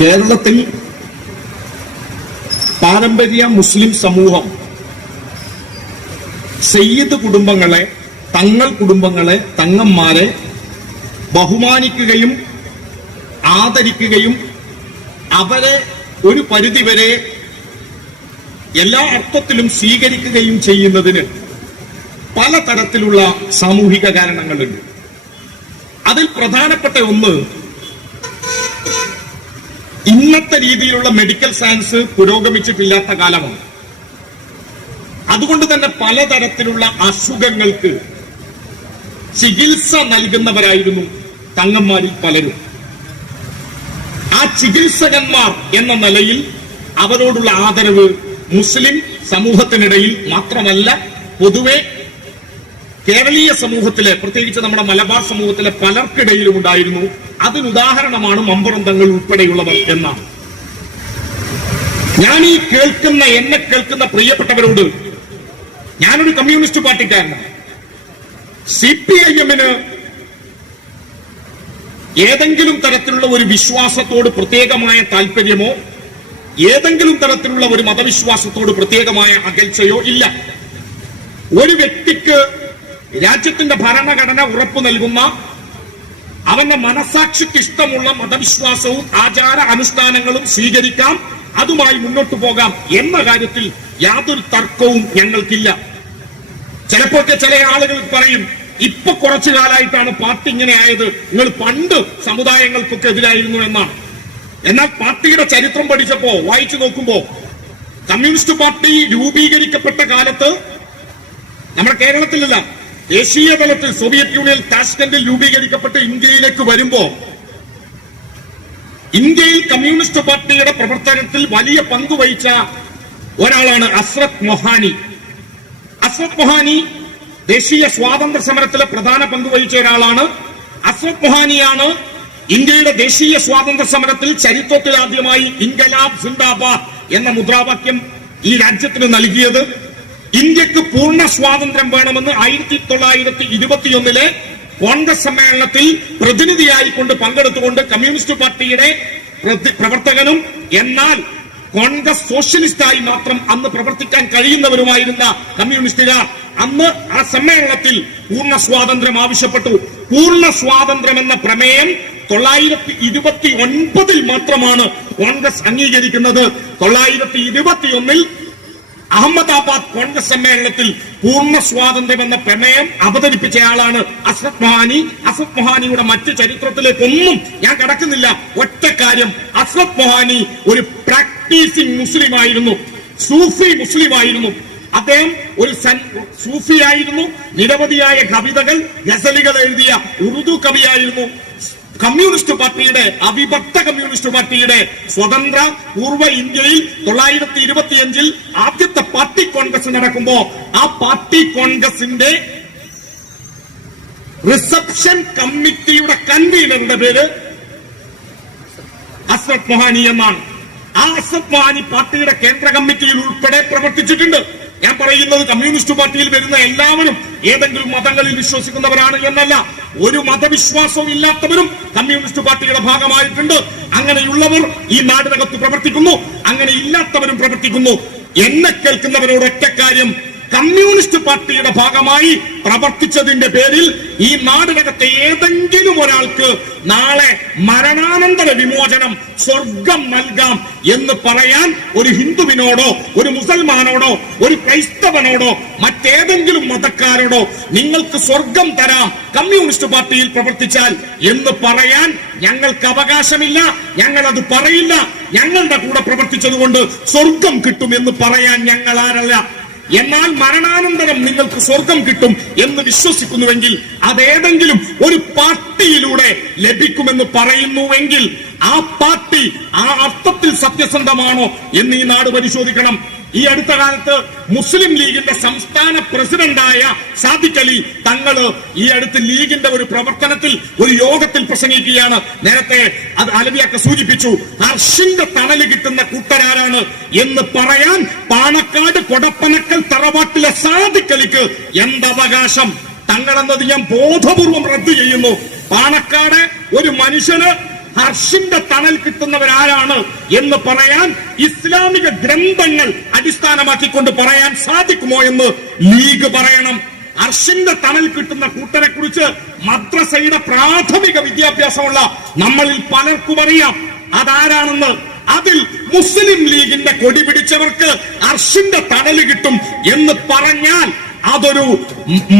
കേരളത്തിൽ പാരമ്പര്യ മുസ്ലിം സമൂഹം സയ്യിദ് കുടുംബങ്ങളെ, തങ്ങൾ കുടുംബങ്ങളെ, തങ്ങന്മാരെ ബഹുമാനിക്കുകയും ആദരിക്കുകയും അവരെ ഒരു പരിധിവരെ എല്ലാ അർത്ഥത്തിലും സ്വീകരിക്കുകയും ചെയ്യുന്നതിന് പലതരത്തിലുള്ള സാമൂഹിക കാരണങ്ങളുണ്ട്. അതിൽ പ്രധാനപ്പെട്ട ഒന്ന്, ഇന്നത്തെ രീതിയിലുള്ള മെഡിക്കൽ സയൻസ് പുരോഗമിച്ചിട്ടില്ലാത്ത കാലമാണ്. അതുകൊണ്ട് തന്നെ പലതരത്തിലുള്ള അസുഖങ്ങൾക്ക് ചികിത്സ നൽകുന്നവരായിരുന്നു തങ്ങന്മാരിൽ പലരും. ആ ചികിത്സകന്മാർ എന്ന നിലയിൽ അവരോടുള്ള ആദരവ് മുസ്ലിം സമൂഹത്തിനിടയിൽ മാത്രമല്ല, പൊതുവെ കേരളീയ സമൂഹത്തിലെ, പ്രത്യേകിച്ച് നമ്മുടെ മലബാർ സമൂഹത്തിലെ പലർക്കിടയിലും ഉണ്ടായിരുന്നു. അതിനുദാഹരണമാണ് മമ്പുറം തങ്ങൾ ഉൾപ്പെടെയുള്ളവർ എന്നാണ്. ഞാൻ ഈ എന്നെ കേൾക്കുന്ന പ്രിയപ്പെട്ടവരോട്, ഞാനൊരു കമ്മ്യൂണിസ്റ്റ് പാർട്ടിക്കാരനാണ്. CPIM-ന് ഏതെങ്കിലും തരത്തിലുള്ള ഒരു വിശ്വാസത്തോട് പ്രത്യേകമായ താല്പര്യമോ ഏതെങ്കിലും തരത്തിലുള്ള ഒരു മതവിശ്വാസത്തോട് പ്രത്യേകമായ അകൽച്ചയോ ഇല്ല. ഒരു വ്യക്തിക്ക് രാജ്യത്തിന്റെ ഭരണഘടന ഉറപ്പു നൽകുന്ന, അവന്റെ മനസാക്ഷിക്ക് ഇഷ്ടമുള്ള മതവിശ്വാസവും ആചാര അനുഷ്ഠാനങ്ങളും സ്വീകരിക്കാം, അതുമായി മുന്നോട്ടു പോകാം എന്ന കാര്യത്തിൽ യാതൊരു തർക്കവും ഞങ്ങൾക്കില്ല. ചിലപ്പോഴൊക്കെ ചില ആളുകൾ പറയും, ഇപ്പൊ കുറച്ചു കാലമായിട്ടാണ് പാർട്ടി ഇങ്ങനെ ആയത്, നിങ്ങൾ പണ്ട് സമുദായങ്ങൾക്കൊക്കെ എതിരായിരുന്നു എന്നാണ്. എന്നാൽ പാർട്ടിയുടെ ചരിത്രം പഠിച്ചപ്പോ, വായിച്ചു നോക്കുമ്പോ, കമ്മ്യൂണിസ്റ്റ് പാർട്ടി രൂപീകരിക്കപ്പെട്ട കാലത്ത് നമ്മുടെ കേരളത്തിലല്ല, ദേശീയ തലത്തിൽ സോവിയറ്റ് യൂണിയൻ താഷ്കന്റിൽ രൂപീകരിക്കപ്പെട്ട് ഇന്ത്യയിലേക്ക് വരുമ്പോ ഇന്ത്യയിൽ കമ്മ്യൂണിസ്റ്റ് പാർട്ടിയുടെ പ്രവർത്തനത്തിൽ വലിയ പങ്കുവഹിച്ച ഒരാളാണ് അസ്രത് മൊഹാനി. അസ്രത് മൊഹാനി ദേശീയ സ്വാതന്ത്ര്യ സമരത്തിലെ പ്രധാന പങ്കുവഹിച്ച ഒരാളാണ്. അസ്രത് മൊഹാനിയാണ് ഇന്ത്യയുടെ ദേശീയ സ്വാതന്ത്ര്യ സമരത്തിൽ ചരിത്രത്തിൽ ആദ്യമായി ഇൻകലാബ് സിന്ദാബാദ് എന്ന മുദ്രാവാക്യം ഈ രാജ്യത്തിന് നൽകിയത്. ഇന്ത്യക്ക് പൂർണ്ണ സ്വാതന്ത്ര്യം വേണമെന്ന് 1921 കോൺഗ്രസ് സമ്മേളനത്തിൽ പ്രതിനിധിയായിക്കൊണ്ട് പങ്കെടുത്തുകൊണ്ട് കമ്മ്യൂണിസ്റ്റ് പാർട്ടിയുടെ പ്രവർത്തകനും എന്നാൽ കോൺഗ്രസ് സോഷ്യലിസ്റ്റായി മാത്രം അന്ന് പ്രവർത്തിക്കാൻ കഴിയുന്നവരുമായിരുന്ന കമ്മ്യൂണിസ്റ്റുകാർ അന്ന് ആ സമ്മേളനത്തിൽ പൂർണ്ണ സ്വാതന്ത്ര്യം ആവശ്യപ്പെട്ടു. പൂർണ്ണ സ്വാതന്ത്ര്യം എന്ന പ്രമേയം 1929 മാത്രമാണ് കോൺഗ്രസ് അംഗീകരിക്കുന്നത്. 1921 അഹമ്മദാബാദ് കോൺഗ്രസ് സമ്മേളനത്തിൽ പൂർണ്ണ സ്വാതന്ത്ര്യം എന്ന പ്രമേയം അവതരിപ്പിച്ചയാളാണ് അസ്രത് മൊഹാനി. അസ്രത് മൊഹാനിയുടെ മറ്റ് ചരിത്രത്തിലേക്കൊന്നും ഞാൻ കടക്കുന്നില്ല. ഒറ്റ കാര്യം, അസ്രത് മൊഹാനി ഒരു പ്രാക്ടീസിംഗ് മുസ്ലിം ആയിരുന്നു, സൂഫി മുസ്ലിം ആയിരുന്നു. അദ്ദേഹം ഒരു സൂഫിയായിരുന്നു. നിരവധിയായ കവിതകൾ, ഗസലുകൾ എഴുതിയ ഉറുദു കവിയായിരുന്നു. കമ്മ്യൂണിസ്റ്റ് പാർട്ടിയുടെ, അവിഭക്ത കമ്മ്യൂണിസ്റ്റ് പാർട്ടിയുടെ സ്വതന്ത്ര പൂർവ്വ ഇന്ത്യയിൽ 1925 ആദ്യത്തെ പാർട്ടി കോൺഗ്രസ് നടക്കുമ്പോ ആ പാർട്ടി കോൺഗ്രസിന്റെ റിസപ്ഷൻ കമ്മിറ്റിയുടെ കൺവീനറുടെ പേര് അസ്രത് മൊഹാനി എന്നാണ്. ആ അസ്രത് മൊഹാനി പാർട്ടിയുടെ കേന്ദ്ര കമ്മിറ്റിയിൽ ഉൾപ്പെടെ പ്രവർത്തിച്ചിട്ടുണ്ട്. ഞാൻ പറയുന്നത് കമ്മ്യൂണിസ്റ്റ് പാർട്ടിയിൽ വരുന്ന എല്ലാവരും ഏതെങ്കിലും മതങ്ങളിൽ വിശ്വസിക്കുന്നവരാണ് എന്നല്ല. ഒരു മതവിശ്വാസവും ഇല്ലാത്തവരും കമ്മ്യൂണിസ്റ്റ് പാർട്ടിയുടെ ഭാഗമായിട്ടുണ്ട്. അങ്ങനെയുള്ളവർ ഈ നാടിനകത്ത് പ്രവർത്തിക്കുന്നു, അങ്ങനെ ഇല്ലാത്തവരും പ്രവർത്തിക്കുന്നു. എന്നെ കേൾക്കുന്നവരോട് ഒറ്റ കാര്യം, കമ്മ്യൂണിസ്റ്റ് പാർട്ടിയുടെ ഭാഗമായി പ്രവർത്തിച്ചതിന്റെ പേരിൽ ഈ നാടിനകത്തെ ഏതെങ്കിലും ഒരാൾക്ക് നാളെ മരണാനന്തര വിമോചനം, സ്വർഗം നൽകാം എന്ന് പറയാൻ ഒരു ഹിന്ദുവിനോടോ ഒരു മുസൽമാനോടോ ഒരു ക്രൈസ്തവനോടോ മറ്റേതെങ്കിലും മതക്കാരോടോ നിങ്ങൾക്ക് സ്വർഗം തരാം കമ്മ്യൂണിസ്റ്റ് പാർട്ടിയിൽ പ്രവർത്തിച്ചാൽ എന്ന് പറയാൻ ഞങ്ങൾക്ക് അവകാശമില്ല. ഞങ്ങൾ അത് പറയില്ല. ഞങ്ങളുടെ കൂടെ പ്രവർത്തിച്ചതുകൊണ്ട് സ്വർഗം കിട്ടും എന്ന് പറയാൻ ഞങ്ങൾ ആരല്ല. എന്നാൽ മരണാനന്തരം നിങ്ങൾക്ക് സ്വർഗം കിട്ടും എന്ന് വിശ്വസിക്കുന്നുവെങ്കിൽ അതേതെങ്കിലും ഒരു പാർട്ടിയിലൂടെ ലഭിക്കുമെന്ന് പറയുന്നുവെങ്കിൽ ആ പാർട്ടി ആ അർത്ഥത്തിൽ സത്യസന്ധമാണോ എന്ന് ഈ നാട് പരിശോധിക്കണം. ഈ അടുത്ത കാലത്ത് മുസ്ലിം ലീഗിന്റെ സംസ്ഥാന പ്രസിഡന്റായ സാദിഖ് അലി തങ്ങള് ഈ അടുത്ത് ലീഗിന്റെ ഒരു പ്രവർത്തനത്തിൽ ഒരു യോഗത്തിൽ പ്രസംഗിക്കുകയാണ്. നേരത്തെ അത് അലവിയൊക്കെ സൂചിപ്പിച്ചു. അർഷിന്റെ തണല് കിട്ടുന്ന കൂട്ടരാരാണ് എന്ന് പറയാൻ പാണക്കാട് കൊടപ്പനക്കൽ തറവാട്ടിലെ സാദിഖ് അലിക്ക് എന്തവകാശം? തങ്ങളെന്നത് ഞാൻ ബോധപൂർവം റദ്ദു ചെയ്യുന്നു. പാണക്കാട് ഒരു മനുഷ്യന് ഹർഷിന്റെ തണൽ കിട്ടുന്നവരാരാണ് എന്ന് പറയാൻ ഇസ്ലാമിക ഗ്രന്ഥങ്ങൾ അടിസ്ഥാനമാക്കിക്കൊണ്ട് പറയാൻ സാധിക്കുമോ എന്ന് ലീഗ് പറയണം. അർഷിന്റെ തണൽ കിട്ടുന്ന കൂട്ടരെ കുറിച്ച് മദ്രസയുടെ പ്രാഥമിക വിദ്യാഭ്യാസമുള്ള നമ്മളിൽ പലർക്കും അറിയാം അതാരാണെന്ന്. അതിൽ മുസ്ലിം ലീഗിന്റെ കൊടി പിടിച്ചവർക്ക് അർഷിന്റെ തണല് കിട്ടും എന്ന് പറഞ്ഞാൽ അതൊരു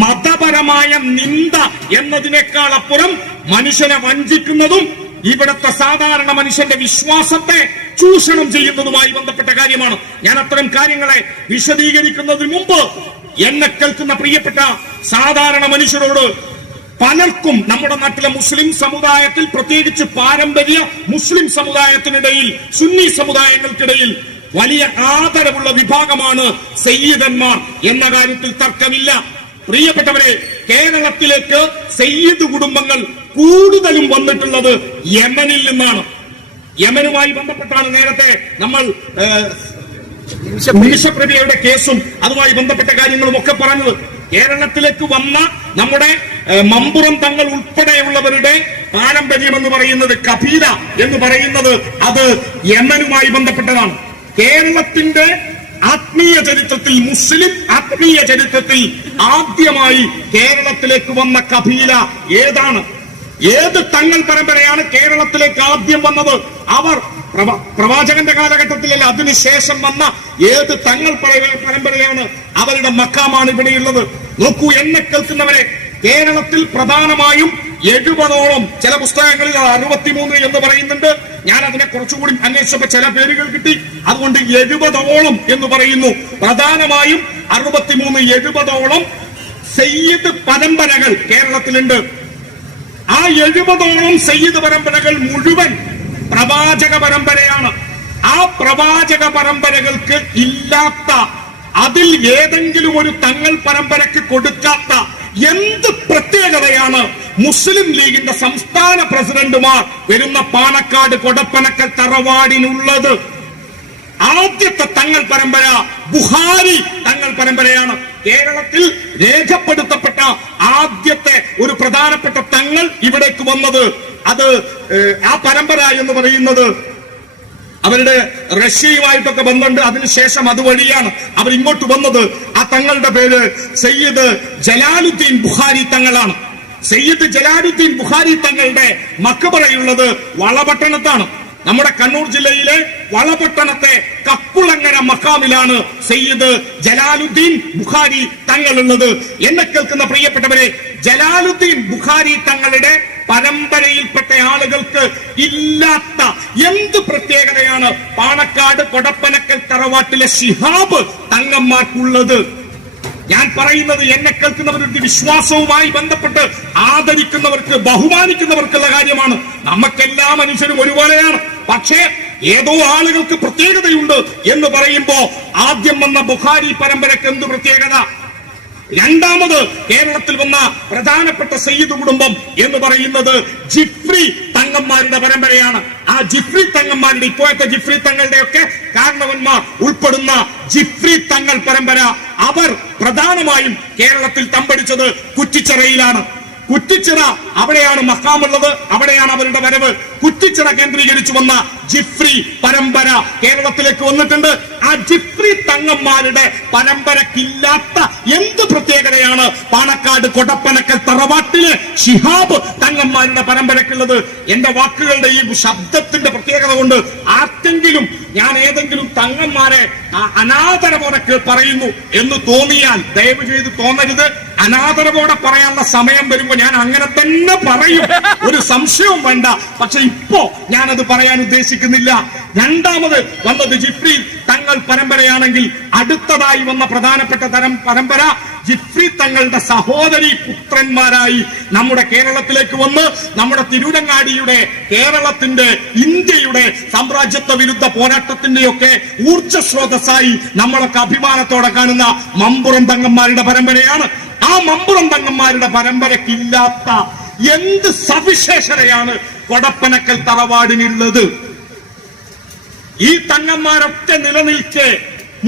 മതപരമായ നിന്ദ എന്നതിനേക്കാൾ അപ്പുറം മനുഷ്യനെ വഞ്ചിക്കുന്നതും ഇവിടുത്തെ സാധാരണ മനുഷ്യന്റെ വിശ്വാസത്തെ ചൂഷണം ചെയ്യുന്നതുമായി ബന്ധപ്പെട്ട കാര്യമാണ്. ഞാൻ അത്തരം കാര്യങ്ങളെ വിശദീകരിക്കുന്നതിന് മുമ്പ് എന്നെ കേൾക്കുന്ന പ്രിയപ്പെട്ട സാധാരണ മനുഷ്യരോട് പലർക്കും നമ്മുടെ നാട്ടിലെ മുസ്ലിം സമുദായത്തിൽ, പ്രത്യേകിച്ച് പാരമ്പര്യ മുസ്ലിം സമുദായത്തിനിടയിൽ, സുന്നി സമുദായങ്ങൾക്കിടയിൽ വലിയ ആദരവുള്ള വിഭാഗമാണ് സയ്യിദന്മാർ എന്ന കാര്യത്തിൽ തർക്കമില്ല. പ്രിയപ്പെട്ടവരെ, കേരളത്തിലേക്ക് സയ്യിദ് കുടുംബങ്ങൾ കൂടുതലും വന്നിട്ടുള്ളത് യമനിൽ നിന്നാണ്. യമനുമായി ബന്ധപ്പെട്ടാണ് നേരത്തെ നമ്മൾ നിമിഷപ്രഭയുടെ കേസും അതുമായി ബന്ധപ്പെട്ട കാര്യങ്ങളും ഒക്കെ പറഞ്ഞത്. കേരളത്തിലേക്ക് വന്ന നമ്മുടെ മമ്പുറം തങ്ങൾ ഉൾപ്പെടെയുള്ളവരുടെ പാരമ്പര്യം എന്ന് പറയുന്നത്, കബീല എന്ന് പറയുന്നത്, അത് യമനുമായി ബന്ധപ്പെട്ടതാണ്. കേരളത്തിന്റെ ആത്മീയ ചരിത്രത്തിൽ, മുസ്ലിം ആത്മീയ ചരിത്രത്തിൽ ആദ്യമായി കേരളത്തിലേക്ക് വന്ന കബീല ഏതാണ്? ഏത് തങ്ങൾ പരമ്പരയാണ് കേരളത്തിലേക്ക് ആദ്യം വന്നത്? അവർ പ്രവാചകന്റെ കാലഘട്ടത്തിലല്ല, അതിനുശേഷം വന്ന ഏത് തങ്ങൾ പരമ്പരയാണ്? അവരുടെ മക്കാമാണ് ഇവിടെയുള്ളത്. നോക്കൂ, എന്നെ കേൾക്കുന്നവരെ, കേരളത്തിൽ പ്രധാനമായും 70ഓളം, ചില പുസ്തകങ്ങളിൽ 63 എന്ന് പറയുന്നുണ്ട്. ഞാൻ അതിനെ കുറച്ചുകൂടി അന്വേഷിച്ചപ്പോൾ ചില പേരുകൾ കിട്ടി, അതുകൊണ്ട് 70ഓളം എന്ന് പറയുന്നു. പ്രധാനമായും 63, 70ഓളം സയ്യിദ് പരമ്പരകൾ കേരളത്തിലുണ്ട്. ആ 70ഓളം സയ്യിദ് പരമ്പരകൾ മുഴുവൻ പ്രവാചക പരമ്പരയാണ്. ആ പ്രവാചക പരമ്പരകൾക്ക് ഇല്ലാത്ത, അതിൽ ഏതെങ്കിലും ഒരു തങ്ങൾ പരമ്പരക്ക് കൊടുക്കാത്ത എന്ത് പ്രത്യേകതയാണ് മുസ്ലിം ലീഗിന്റെ സംസ്ഥാന പ്രസിഡന്റുമാർ വരുന്ന പാണക്കാട് കൊടപ്പനക്കൽ തറവാടിനുള്ളത്? ആദ്യത്തെ തങ്ങൾ പരമ്പര ബുഖാരി തങ്ങൾ പരമ്പരയാണ്. കേരളത്തിൽ രേഖപ്പെടുത്തപ്പെട്ട ആദ്യത്തെ ഒരു പ്രധാനപ്പെട്ട തങ്ങൾ ഇവിടേക്ക് വന്നത്, അത് ആ പരമ്പര എന്ന് പറയുന്നത് അവരുടെ റഷ്യയുമായിട്ടൊക്കെ ബന്ധമുണ്ട്. അതിനുശേഷം അതുവഴിയാണ് അവർ ഇങ്ങോട്ട് വന്നത്. ആ തങ്ങളുടെ പേര് സയ്യിദ് ജലാലുദ്ദീൻ ബുഖാരി തങ്ങളാണ്. സയ്യിദ് ജലാലുദ്ദീൻ ബുഖാരി തങ്ങളുടെ മക്ബറയുള്ളത് വളപട്ടണത്താണ്. നമ്മുടെ കണ്ണൂർ ജില്ലയിലെ വളപട്ടണത്തെ കക്കുളങ്ങര മക്കാമിലാണ് സയ്യിദ് ജലാലുദ്ദീൻ ബുഖാരി തങ്ങളുള്ളത്. എന്നെ കേൾക്കുന്ന പ്രിയപ്പെട്ടവരെ, ജലാലുദ്ദീൻ ബുഖാരി തങ്ങളുടെ പരമ്പരയിൽപ്പെട്ട ആളുകൾക്ക് ഇല്ലാത്ത എന്ത് പ്രത്യേകതയാണ് പാണക്കാട് കൊടപ്പനക്കൽ തറവാട്ടിലെ ശിഹാബ് തങ്ങന്മാർക്കുള്ളത്? ഞാൻ പറയുന്നത് എന്നെ കേൾക്കുന്നവരുടെ വിശ്വാസവുമായി ബന്ധപ്പെട്ട് ആദരിക്കുന്നവർക്ക്, ബഹുമാനിക്കുന്നവർക്കുള്ള കാര്യമാണ്. നമുക്കെല്ലാ മനുഷ്യരും ഒരുപോലെയാണ്. പക്ഷേ ഏതോ ആളുകൾക്ക് പ്രത്യേകതയുണ്ട് എന്ന് പറയുമ്പോ ആദ്യം വന്ന ബുഖാരി പരമ്പരക്ക് എന്ത് പ്രത്യേകത? രണ്ടാമത് കേരളത്തിൽ വന്ന പ്രധാനപ്പെട്ട സയ്യിദ് കുടുംബം എന്ന് പറയുന്നത് ജിഫ്രി തങ്ങന്മാരുടെ പരമ്പരയാണ്. ആ ജിഫ്രി തങ്ങന്മാരുടെ, ഇപ്പോഴത്തെ ജിഫ്രി തങ്ങളുടെ ഒക്കെ കാരണവന്മാർ ഉൾപ്പെടുന്ന ജിഫ്രി തങ്ങൾ പരമ്പര, അവർ പ്രധാനമായും കേരളത്തിൽ തമ്പടിച്ചത് കുറ്റിച്ചിറയിലാണ്. കുറ്റിച്ചിറ, അവിടെയാണ് മക്കാമുള്ളത്, അവിടെയാണ് അവരുടെ വരവ്. കുറ്റിച്ചിറ കേന്ദ്രീകരിച്ചു വന്ന ജിഫ്രി പരമ്പര കേരളത്തിലേക്ക് വന്നിട്ടുണ്ട്. ആ ജിഫ്രി തങ്ങന്മാരുടെ പരമ്പരക്കില്ലാത്ത എന്ത് പ്രത്യേകതയാണ് പാണക്കാട് കൊടപ്പനക്കൽ തറവാട്ടിലെ ശിഹാബ് തങ്ങന്മാരുടെ പരമ്പരക്കുള്ളത്? എന്റെ വാക്കുകളുടെ ഈ ശബ്ദത്തിന്റെ പ്രത്യേകത കൊണ്ട് ആർക്കെങ്കിലും ഞാൻ ഏതെങ്കിലും തങ്ങന്മാരെ അനാദരവോടെ പറയുന്നു എന്ന് തോന്നിയാൽ ദയവ് ചെയ്ത് തോന്നരുത്. അനാദരവോടെ പറയാനുള്ള സമയം വരുമ്പോ ഞാൻ അങ്ങനെ തന്നെ പറയും, ഒരു സംശയവും വേണ്ട. പക്ഷെ ഇപ്പോ ഞാനത് പറയാൻ ഉദ്ദേശിക്കുന്നില്ല. രണ്ടാമത് വന്നത് ജിഫ്രി തങ്ങൾ പരമ്പരയാണെങ്കിൽ അടുത്തതായി വന്ന പ്രധാനപ്പെട്ട തരം പരമ്പര ജിഫ്രി തങ്ങളുടെ സഹോദരി പുത്രന്മാരായി നമ്മുടെ കേരളത്തിലേക്ക് വന്ന് നമ്മുടെ തിരൂരങ്ങാടിയുടെ, കേരളത്തിന്റെ, ഇന്ത്യയുടെ സാമ്രാജ്യത്വ വിരുദ്ധ പോരാട്ടത്തിന്റെയൊക്കെ ഊർജ്ജസ്രോതസ്സായി നമ്മളൊക്കെ അഭിമാനത്തോടെ കാണുന്ന മമ്പുറം തങ്ങന്മാരുടെ പരമ്പരയാണ്. ആ മമ്പുറം തങ്ങന്മാരുടെ പരമ്പരക്കില്ലാത്ത എന്ത് സവിശേഷതയാണ് കൊടപ്പനക്കൽ തറവാടിനുള്ളത്? ഈ തങ്ങന്മാരൊക്കെ നിലനിൽക്കെ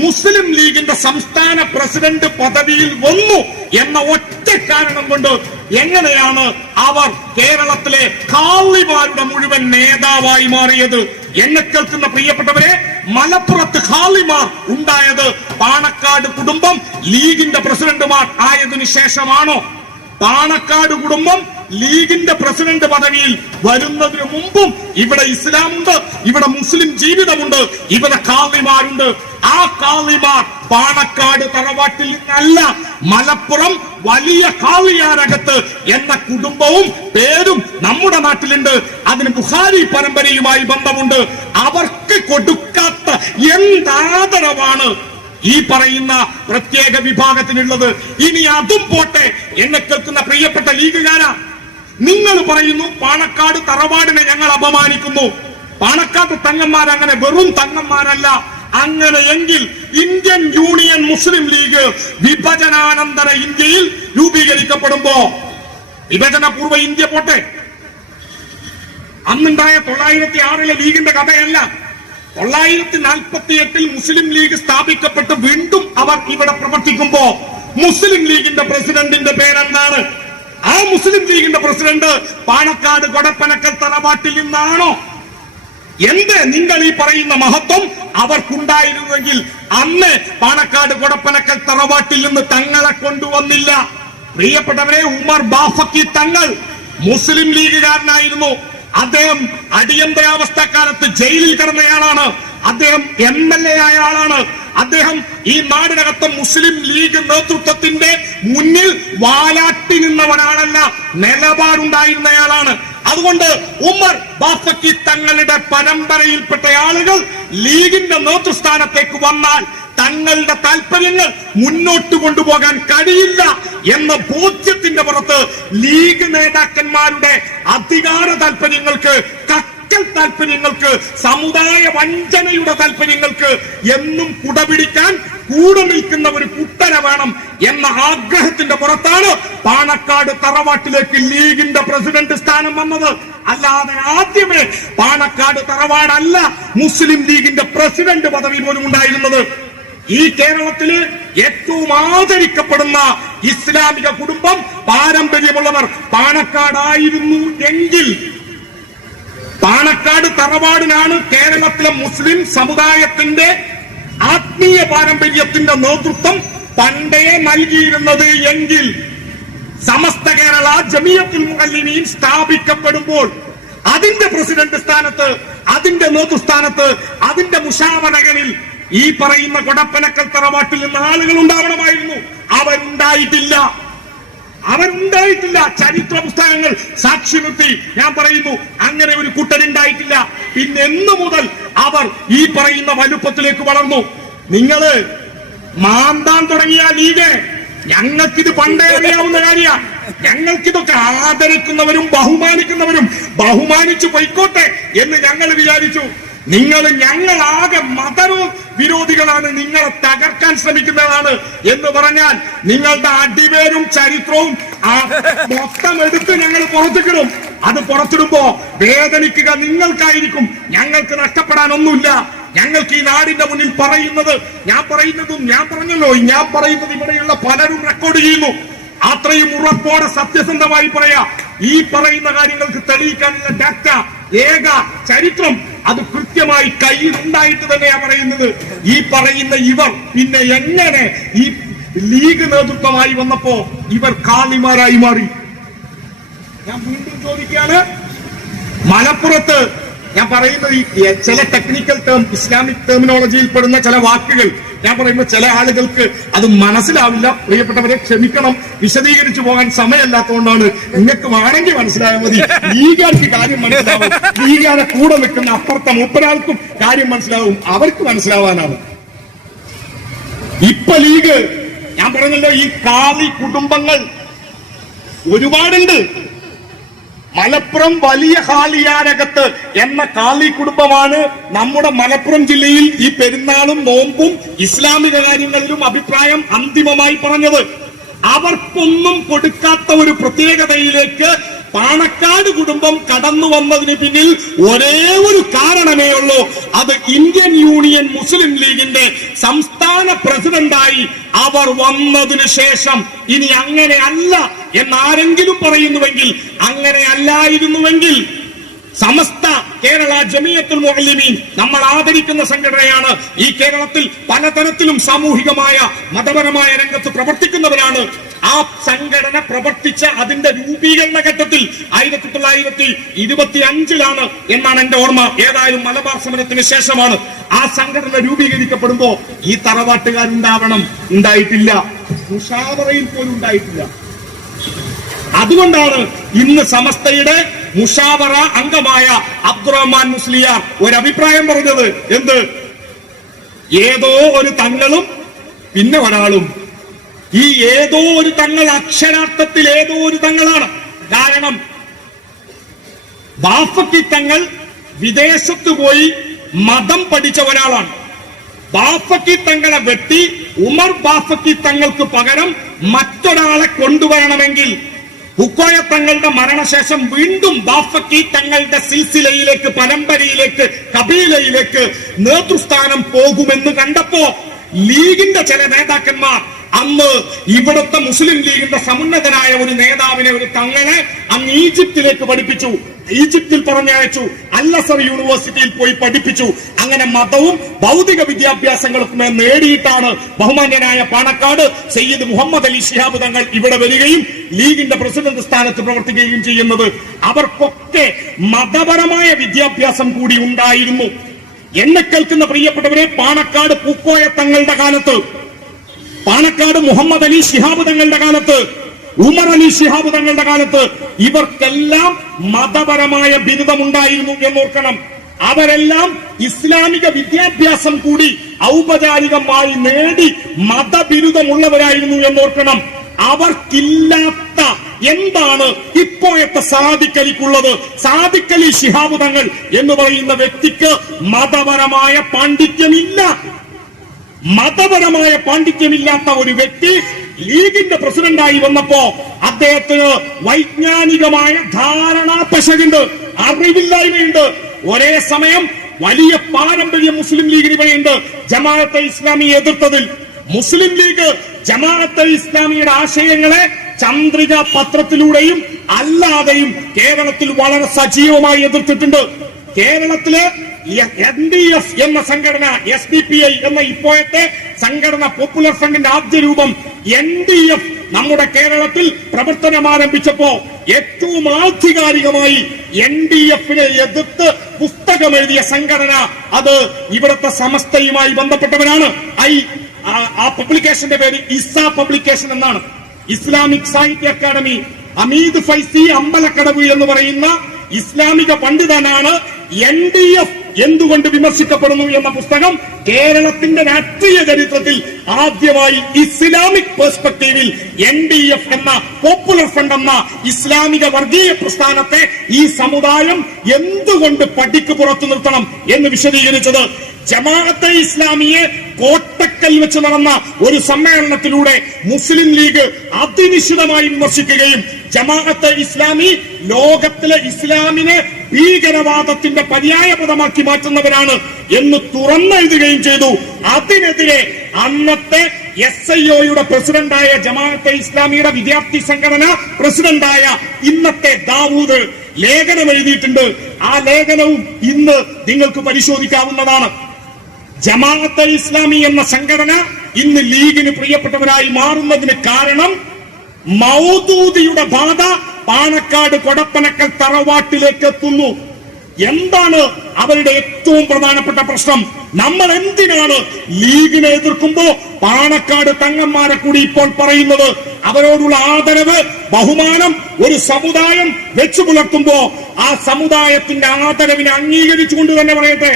മുസ്ലിം ലീഗിന്റെ സംസ്ഥാന പ്രസിഡന്റ് പദവിയിൽ വന്നു എന്ന ഒറ്റ കാരണം കൊണ്ട് എങ്ങനെയാണ് അവർ കേരളത്തിലെ ഖാളിമാരുടെ മുഴുവൻ നേതാവായി മാറിയത്? എന്നെ കേൾക്കുന്ന പ്രിയപ്പെട്ടവരെ, മലപ്പുറത്ത് ഖാളിമാർ ഉണ്ടായത് പാണക്കാട് കുടുംബം ലീഗിന്റെ പ്രസിഡന്റുമാർ ആയതിനു ശേഷമാണോ? പാണക്കാട് കുടുംബം ലീഗിന്റെ പ്രസിഡന്റ് പദവിയിൽ വരുന്നതിന് മുമ്പും ഇവിടെ ഇസ്ലാമുണ്ട്, ഇവിടെ മുസ്ലിം ജീവിതമുണ്ട്, ഇവിടെ ഖാളിമാരുണ്ട്. ആ ഖാളിമാർ പാണക്കാട് തറവാട്ടിൽ നിന്നല്ല, മലപ്പുറം വലിയ ഖാളിയാരകത്ത് എന്ന കുടുംബവും പേരും നമ്മുടെ നാട്ടിലുണ്ട്. അതിന് ബുഖാരി പരമ്പരയുമായി ബന്ധമുണ്ട്. അവർക്ക് കൊടുക്കാത്ത എന്താദരവാണ് ഈ പറയുന്ന പ്രത്യേക വിഭാഗത്തിനുള്ളത്? ഇനി അതും പോട്ടെ, എന്നെ കേൾക്കുന്ന പ്രിയപ്പെട്ട ലീഗുകാരാ, നിങ്ങൾ പറയുന്നു പാണക്കാട് തറവാടിനെ ഞങ്ങൾ അപമാനിക്കുന്നു. പാണക്കാട് തങ്ങന്മാർ അങ്ങനെ വെറും തങ്ങന്മാരല്ല. അങ്ങനെയെങ്കിൽ ഇന്ത്യൻ യൂണിയൻ മുസ്ലിം ലീഗ് വിഭജനാനന്തര ഇന്ത്യയിൽ രൂപീകരിക്കപ്പെടുമ്പോ, വിഭജനപൂർവ്വ ഇന്ത്യ പോട്ടെ, അന്നുണ്ടായ 906 ലീഗിന്റെ കഥയല്ല. 948 മുസ്ലിം ലീഗ് സ്ഥാപിക്കപ്പെട്ട് വീണ്ടും അവർ ഇവിടെ പ്രവർത്തിക്കുമ്പോ മുസ്ലിം ലീഗിന്റെ പ്രസിഡന്റിന്റെ പേരെന്താണ്? ആ മുസ്ലിം ലീഗിന്റെ പ്രസിഡന്റ് പാണക്കാട് കൊടപ്പനക്കൽ തറവാട്ടിൽ നിന്നാണോ? എന്ത് നിങ്ങൾ ഈ പറയുന്ന മഹത്വം അവർക്കുണ്ടായിരുന്നെങ്കിൽ അന്ന് പാണക്കാട് കൊടപ്പനക്കൽ തറവാട്ടിൽ നിന്ന് തങ്ങളെ കൊണ്ടുവന്നില്ല. പ്രിയപ്പെട്ടവരെ, ഉമർ ബാഫക്കി തങ്ങൾ മുസ്ലിം ലീഗുകാരനായിരുന്നു. അദ്ദേഹം അടിയന്തരാവസ്ഥക്കാലത്ത് ജയിലിൽ കിടന്നയാളാണ്. അദ്ദേഹം MLA ആയ ആളാണ്. അദ്ദേഹം ഈ നാടിനകത്ത് മുസ്ലിം ലീഗ് നേതൃത്വത്തിന്റെ മുന്നിൽ വാലാട്ടി നിന്നവനാണല്ല, നിലപാടുണ്ടായിരുന്നയാളാണ്. അതുകൊണ്ട് ഉമർ ബാഫക്കി തങ്ങളുടെ പരമ്പരയിൽപ്പെട്ട ആളുകൾ ലീഗിന്റെ നേതൃസ്ഥാനത്തേക്ക് വന്നാൽ തങ്ങളുടെ താല്പര്യങ്ങൾ മുന്നോട്ട് കൊണ്ടുപോകാൻ കഴിയില്ല എന്ന ബോധ്യത്തിന്റെ പുറത്ത് ലീഗ് നേതാക്കന്മാരുടെ അധികാര താല്പര്യങ്ങൾക്ക്, കക്കൽ താല്പര്യങ്ങൾക്ക്, സമുദായ വഞ്ചനയുടെ താല്പര്യങ്ങൾക്ക് എന്നും കുടപിടിക്കാൻ കൂടെ നിൽക്കുന്ന ഒരു കുട്ടര വേണം എന്ന ആഗ്രഹത്തിന്റെ പുറത്താണ് പാണക്കാട് തറവാട്ടിലേക്ക് ലീഗിന്റെ പ്രസിഡന്റ് സ്ഥാനം വന്നത്. അല്ലാതെ ആദ്യമേ പാണക്കാട് തറവാടല്ല മുസ്ലിം ലീഗിന്റെ പ്രസിഡന്റ് പദവി പോലും ഉണ്ടായിരുന്നത്. ഈ കേരളത്തില് ഏറ്റവും ആദരിക്കപ്പെടുന്ന ഇസ്ലാമിക കുടുംബം, പാരമ്പര്യമുള്ളവർ പാണക്കാടായിരുന്നു എങ്കിൽ, പാണക്കാട് തറവാടിനാണ് കേരളത്തിലെ മുസ്ലിം സമുദായത്തിന്റെ ആത്മീയ പാരമ്പര്യത്തിന്റെ നേതൃത്വം പണ്ടേ നൽകിയിരുന്നത് എങ്കിൽ, സമസ്ത കേരള ജമിയത്തുൽ മുഅല്ലിമീൻ സ്ഥാപിക്കപ്പെടുമ്പോൾ അതിന്റെ പ്രസിഡന്റ് സ്ഥാനത്ത്, അതിന്റെ നേതൃസ്ഥാനത്ത്, അതിന്റെ മുശാവറകളിൽ ഈ പറയുന്ന കൊടപ്പനക്കൽ തറവാട്ടിൽ നിന്ന് ആളുകൾ ഉണ്ടാവണമായിരുന്നു. അവരുണ്ടായിട്ടില്ല. ചരിത്ര പുസ്തകങ്ങൾ സാക്ഷി നിർത്തി ഞാൻ പറയുന്നു, അങ്ങനെ ഒരു കൂട്ടരുണ്ടായിട്ടില്ല. പിന്നെ എന്നു മുതൽ അവർ ഈ പറയുന്ന വലുപ്പത്തിലേക്ക് വളർന്നു? നിങ്ങള് മാന്താൻ തുടങ്ങിയ ലീഗ് ഞങ്ങൾക്കിത് പണ്ടേ അറിയാവുന്ന കാര്യമാണ്. ഞങ്ങൾക്കിതൊക്കെ ആദരിക്കുന്നവരും ബഹുമാനിച്ചു പൊയ്ക്കോട്ടെ എന്ന് ഞങ്ങൾ വിചാരിച്ചു. ഞങ്ങളാകെ വിരോധികളാണ്, നിങ്ങളെ തകർക്കാൻ ശ്രമിക്കുന്നതാണ് എന്ന് പറഞ്ഞാൽ നിങ്ങളുടെ അടിവേരും ചരിത്രവും മൊത്തം എടുത്ത് ഞങ്ങൾ പുറത്തിക്കിടും. അത് പുറത്തിടുമ്പോ വേദനിക്കുക നിങ്ങൾക്കായിരിക്കും, ഞങ്ങൾക്ക് നഷ്ടപ്പെടാനൊന്നുമില്ല. ഞങ്ങൾക്ക് ഈ നാടിന്റെ മുന്നിൽ പറയുന്നത്, ഞാൻ പറയുന്നത് ഇവിടെയുള്ള പലരും റെക്കോർഡ് ചെയ്യുന്നു. അത്രയും ഉറപ്പോടെ സത്യസന്ധമായി പറയാ, ഈ പറയുന്ന കാര്യങ്ങൾക്ക് തെളിയിക്കാനുള്ള ഡാറ്റ, ഏക ചരിത്രം അത് കൃത്യമായി കയ്യിലുണ്ടായിട്ട് തന്നെയാ പറയുന്നത്. ഈ പറയുന്ന ഇവർ പിന്നെ എങ്ങനെ ഈ ലീഗ് നേതൃത്വമായി വന്നപ്പോ ഇവർ ഖാളിമാരായി മാറി? ഞാൻ വീണ്ടും ചോദിക്കുകയാണ്, മലപ്പുറത്ത് ഞാൻ പറയുന്നത് ചില ടെക്നിക്കൽ ടേം, ഇസ്ലാമിക് ടെർമിനോളജിയിൽ പെടുന്ന ചില വാക്കുകൾ ഞാൻ പറയുമ്പോൾ ചില ആളുകൾക്ക് അത് മനസ്സിലാവില്ല. പ്രിയപ്പെട്ടവരെ ക്ഷമിക്കണം, വിശദീകരിച്ചു പോകാൻ സമയമല്ലാത്തതുകൊണ്ടാണ്. നിങ്ങൾക്ക് വേണമെങ്കിൽ മനസ്സിലായാൽ മതി. ലീഗാർക്ക് കാര്യം മനസ്സിലാവും, ലീഗാരെ കൂടെ നിൽക്കുന്ന അപ്പുറത്തെ മൂപ്പരാൾക്കും കാര്യം മനസ്സിലാവും, അവർക്ക് മനസ്സിലാവാനാണ്. ഇപ്പൊ ലീഗ്, ഞാൻ പറഞ്ഞല്ലോ, ഈ ഖാളി കുടുംബങ്ങൾ ഒരുപാടുണ്ട്. മലപ്പുറം വലിയ ഖാളിയാരകത്ത് എന്ന ഖാളി കുടുംബമാണ് നമ്മുടെ മലപ്പുറം ജില്ലയിൽ ഈ പെരുന്നാളും നോമ്പും ഇസ്ലാമിക കാര്യങ്ങളിലും അഭിപ്രായം അന്തിമമായി പറഞ്ഞത്. അവർക്കൊന്നും കൊടുക്കാത്ത ഒരു പ്രത്യേകതയിലേക്ക് പാണക്കാട് കുടുംബം കടന്നു വന്നതിന് പിന്നിൽ ഒരേ ഒരു കാരണമേ ഉള്ളൂ. അത് ഇന്ത്യൻ യൂണിയൻ മുസ്ലിം ലീഗിന്റെ സംസ്ഥാന പ്രസിഡന്റായി അവർ വന്നതിന് ശേഷം. ഇനി അങ്ങനെ അല്ല എന്നാരെങ്കിലും പറയുന്നുവെങ്കിൽ, അങ്ങനെ അല്ലായിരുന്നുവെങ്കിൽ സമസ്ത കേരള ജമിയത്തുൽ മുഅല്ലിമീൻ നമ്മൾ ആദരിക്കുന്ന സംഘടനയാണ്. ഈ കേരളത്തിൽ പലതരത്തിലും സാമൂഹികമായ മതപരമായ രംഗത്ത് പ്രവർത്തിക്കുന്നവരാണ്. ആ സംഘടന പ്രവർത്തിച്ച അതിന്റെ രൂപീകരണ ഘട്ടത്തിൽ 1925 എന്നാണ് എന്റെ ഓർമ്മ. ഏതായാലും മലബാർ സമരത്തിന് ശേഷമാണ് ആ സംഘടന രൂപീകരിക്കപ്പെടുമ്പോ ഈ തറവാട്ടുകാരുണ്ടാവണം, ഉണ്ടായിട്ടില്ല. മുഷാവറയിൽ പോലും ഉണ്ടായിട്ടില്ല. അതുകൊണ്ടാണ് ഇന്ന് സമസ്തയുടെ മുഷാവറ അംഗമായ അബ്ദുറഹ്മാൻ മുസ്ലിയാർ ഒരു അഭിപ്രായം പറഞ്ഞത്. എന്ത്? ഏതോ ഒരു തങ്ങളും പിന്നെ ഒരാളും. ഈ ഏതോ ഒരു തങ്ങൾ അക്ഷരാർത്ഥത്തിൽ ഏതോ ഒരു തങ്ങളാണ്. കാരണം ബാഫക്കി തങ്ങൾ വിദേശത്ത് പോയി മതം പഠിച്ച ഒരാളാണ്. ബാഫക്കി തങ്ങളെ വെട്ടി ഉമർ ബാഫക്കി തങ്ങൾക്ക് പകരം മറ്റൊരാളെ കൊണ്ടുവരണമെങ്കിൽ ഹുക്കോയ തങ്ങളുടെ മരണശേഷം വീണ്ടും ബാഫക്കി തങ്ങളുടെ സിൽസിലയിലേക്ക്, പരമ്പരയിലേക്ക്, കബീലയിലേക്ക് നേതൃസ്ഥാനം പോകുമെന്ന് കണ്ടപ്പോ ലീഗിന്റെ ചില നേതാക്കന്മാർ അന്ന് ഇവിടുത്തെ മുസ്ലിം ലീഗിന്റെ സമുന്നതനായ ഒരു നേതാവിനെ, ഒരു തങ്ങളെ അങ്ങ് ഈജിപ്തിലേക്ക് പഠിപ്പിച്ചു. ഈജിപ്തിൽ പറഞ്ഞയച്ചു. അൽ-അസർ യൂണിവേഴ്സിറ്റിയിൽ പോയി പഠിപ്പിച്ചു. അങ്ങനെ മതവും ഭൗതിക വിദ്യാഭ്യാസങ്ങൾക്കുമേ നേടിയിട്ടാണ് ബഹുമാന്യനായ പാണക്കാട് സയ്യിദ് മുഹമ്മദ് അലി ശിഹാബ് തങ്ങൾ ഇവിടെ വരികയും ലീഗിന്റെ പ്രസിഡന്റ് സ്ഥാനത്ത് പ്രവർത്തിക്കുകയും ചെയ്യുന്നത്. അവർക്കൊക്കെ മതപരമായ വിദ്യാഭ്യാസം കൂടി ഉണ്ടായിരുന്നു. എന്നെ കേൾക്കുന്ന പ്രിയപ്പെട്ടവരെ, പാണക്കാട് പൂക്കോയ തങ്ങളുടെ കാലത്ത്, പാണക്കാട് മുഹമ്മദ് അലി ശിഹാബ് തങ്ങളുടെ കാലത്ത്, ഉമർ അലി ശിഹാബ് തങ്ങളുടെ കാലത്ത് ഇവർക്കെല്ലാം മതപരമായ ബിരുദമുണ്ടായിരുന്നു എന്നോർക്കണം. അവരെല്ലാം ഇസ്ലാമിക വിദ്യാഭ്യാസം കൂടി ഔപചാരികമായി നേടി മതബിരുദമുള്ളവരായിരുന്നു എന്നോർക്കണം. അവർക്കില്ലാത്ത എന്താണ് ഇപ്പോഴത്തെ സാദിഖലിക്കുള്ളത്? സാദിഖലി ശിഹാബ് തങ്ങൾ എന്ന് പറയുന്ന വ്യക്തിക്ക് മതപരമായ പാണ്ഡിത്യമില്ല. മതപരമായ പാണ്ഡിത്യമില്ലാത്ത ഒരു വ്യക്തി ലീഗിന്റെ പ്രസിഡന്റായി വന്നപ്പോ അദ്ദേഹത്തിന് വൈജ്ഞാനികമായ ധാരണാ പശകുണ്ട്, അറിവില്ലായ്മയുണ്ട്. ഒരേ സമയം വലിയ പാരമ്പര്യം മുസ്ലിം ലീഗിന് ഇവയുണ്ട്. ജമാഅത്തെ ഇസ്ലാമി എതിർത്തതിൽ മുസ്ലിം ലീഗ് ജമാഅത്തെ ഇസ്ലാമിയുടെ ആശയങ്ങളെ ചന്ദ്രിക പത്രത്തിലൂടെയും അല്ലാതെയും കേരളത്തിൽ വളരെ സജീവമായി എതിർത്തിട്ടുണ്ട്. കേരളത്തിലെ NDF എന്ന സംഘടന, SDPI എന്ന ഇപ്പോഴത്തെ സംഘടന, പോപ്പുലർ ഫ്രണ്ടിന്റെ ആദ്യ രൂപം NDF നമ്മുടെ കേരളത്തിൽ പ്രവർത്തനം ആരംഭിച്ചപ്പോ ഏറ്റവും ആധികാരികമായി NDF-നെ എതിർത്ത് പുസ്തകം എഴുതിയ സംഘടന അത് ഇവിടുത്തെ സമസ്തയുമായി ബന്ധപ്പെട്ടവരാണ്. ആ പബ്ലിക്കേഷന്റെ പേര് ഇസ പബ്ലിക്കേഷൻ എന്നാണ്. ഇസ്ലാമിക് സാഹിത്യ അക്കാദമി, അമീദ് ഫൈസി അമ്പലക്കടവ് എന്ന് പറയുന്ന ഇസ്ലാമിക പണ്ഡിതനാണ് NDF എന്തുകൊണ്ട് വിമർശിക്കപ്പെടുന്നു എന്ന പുസ്തകം കേരളത്തിന്റെ രാഷ്ട്രീയ ചരിത്രത്തിൽ ആദ്യമായി ഇസ്ലാമിക് പെർസ്പെക്ടീവിൽ NDF എന്ന പോപ്പുലർ ഫ്രണ്ട് എന്ന ഇസ്ലാമിക വർഗീയ പ്രസ്ഥാനത്തെ ഈ സമുദായം എന്തുകൊണ്ട് പടിക്ക് പുറത്തു നിർത്തണം എന്ന് വിശദീകരിച്ചത്. ജമാഅത്തെ ഇസ്ലാമിയെ കോട്ടക്കൽ വെച്ച് നടന്ന ഒരു സമ്മേളനത്തിലൂടെ മുസ്ലിം ലീഗ് അതിനിശ്ചിതമായി വിമർശിക്കുകയും ജമാഅത്തെ ഇസ്ലാമി ലോകത്തിലെ ഇസ്ലാമിനെ ഭീകരവാദത്തിന്റെ പര്യായപദമാക്കി മാറ്റുന്നവരാണ് എന്ന് തുറന്നെഴുതുകയും ചെയ്തു. അതിനെതിരെ അന്നത്തെ SIO-യുടെ പ്രസിഡന്റായ ജമാഅത്തെ ഇസ്ലാമിയുടെ വിദ്യാർത്ഥി സംഘടന പ്രസിഡന്റായ ഇന്നത്തെ ദാവൂദ് ലേഖനം എഴുതിയിട്ടുണ്ട്. ആ ലേഖനവും ഇന്ന് നിങ്ങൾക്ക് പരിശോധിക്കാവുന്നതാണ്. ജമാഅത്തെ ഇസ്ലാമി എന്ന സംഘടന ഇന്ന് ലീഗിന് പ്രിയപ്പെട്ടവരായി മാറുന്നതിന് കാരണം മൗദൂദിയുടെ ബാധ പാണക്കാട് കൊടപ്പനക്കൽ തറവാട്ടിലേക്ക് എത്തുന്നു. എന്താണ് അവരുടെ ഏറ്റവും പ്രധാനപ്പെട്ട പ്രശ്നം? നമ്മൾ എന്തിനാണ് ലീഗിനെ എതിർക്കുമ്പോ പാണക്കാട് തങ്ങന്മാരെ കൂടി ഇപ്പോൾ പറയുന്നത്? അവരോടുള്ള ആദരവ്, ബഹുമാനം ഒരു സമുദായം വെച്ചു പുലർത്തുമ്പോ ആ സമുദായത്തിന്റെ ആദരവിനെ അംഗീകരിച്ചുകൊണ്ട് തന്നെ പറയട്ടെ,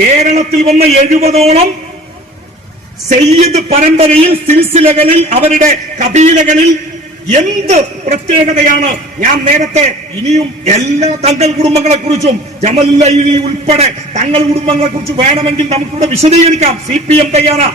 കേരളത്തിൽ വന്ന 70ഓളം സയ്യിദ് പരമ്പരയിൽ, സിൽസിലകളിൽ, അവരുടെ കബീലകളിൽ എന്ത് പ്രത്യേകതയാണ്? ഞാൻ നേരത്തെ ഇനിയും എല്ലാ തങ്ങൾ കുടുംബങ്ങളെ കുറിച്ചും ജമലുല്ലൈലി ഉൾപ്പെടെ തങ്ങൾ കുടുംബങ്ങളെ കുറിച്ച് വേണമെങ്കിൽ നമുക്കിവിടെ വിശദീകരിക്കാം. CPM തയ്യാറാ.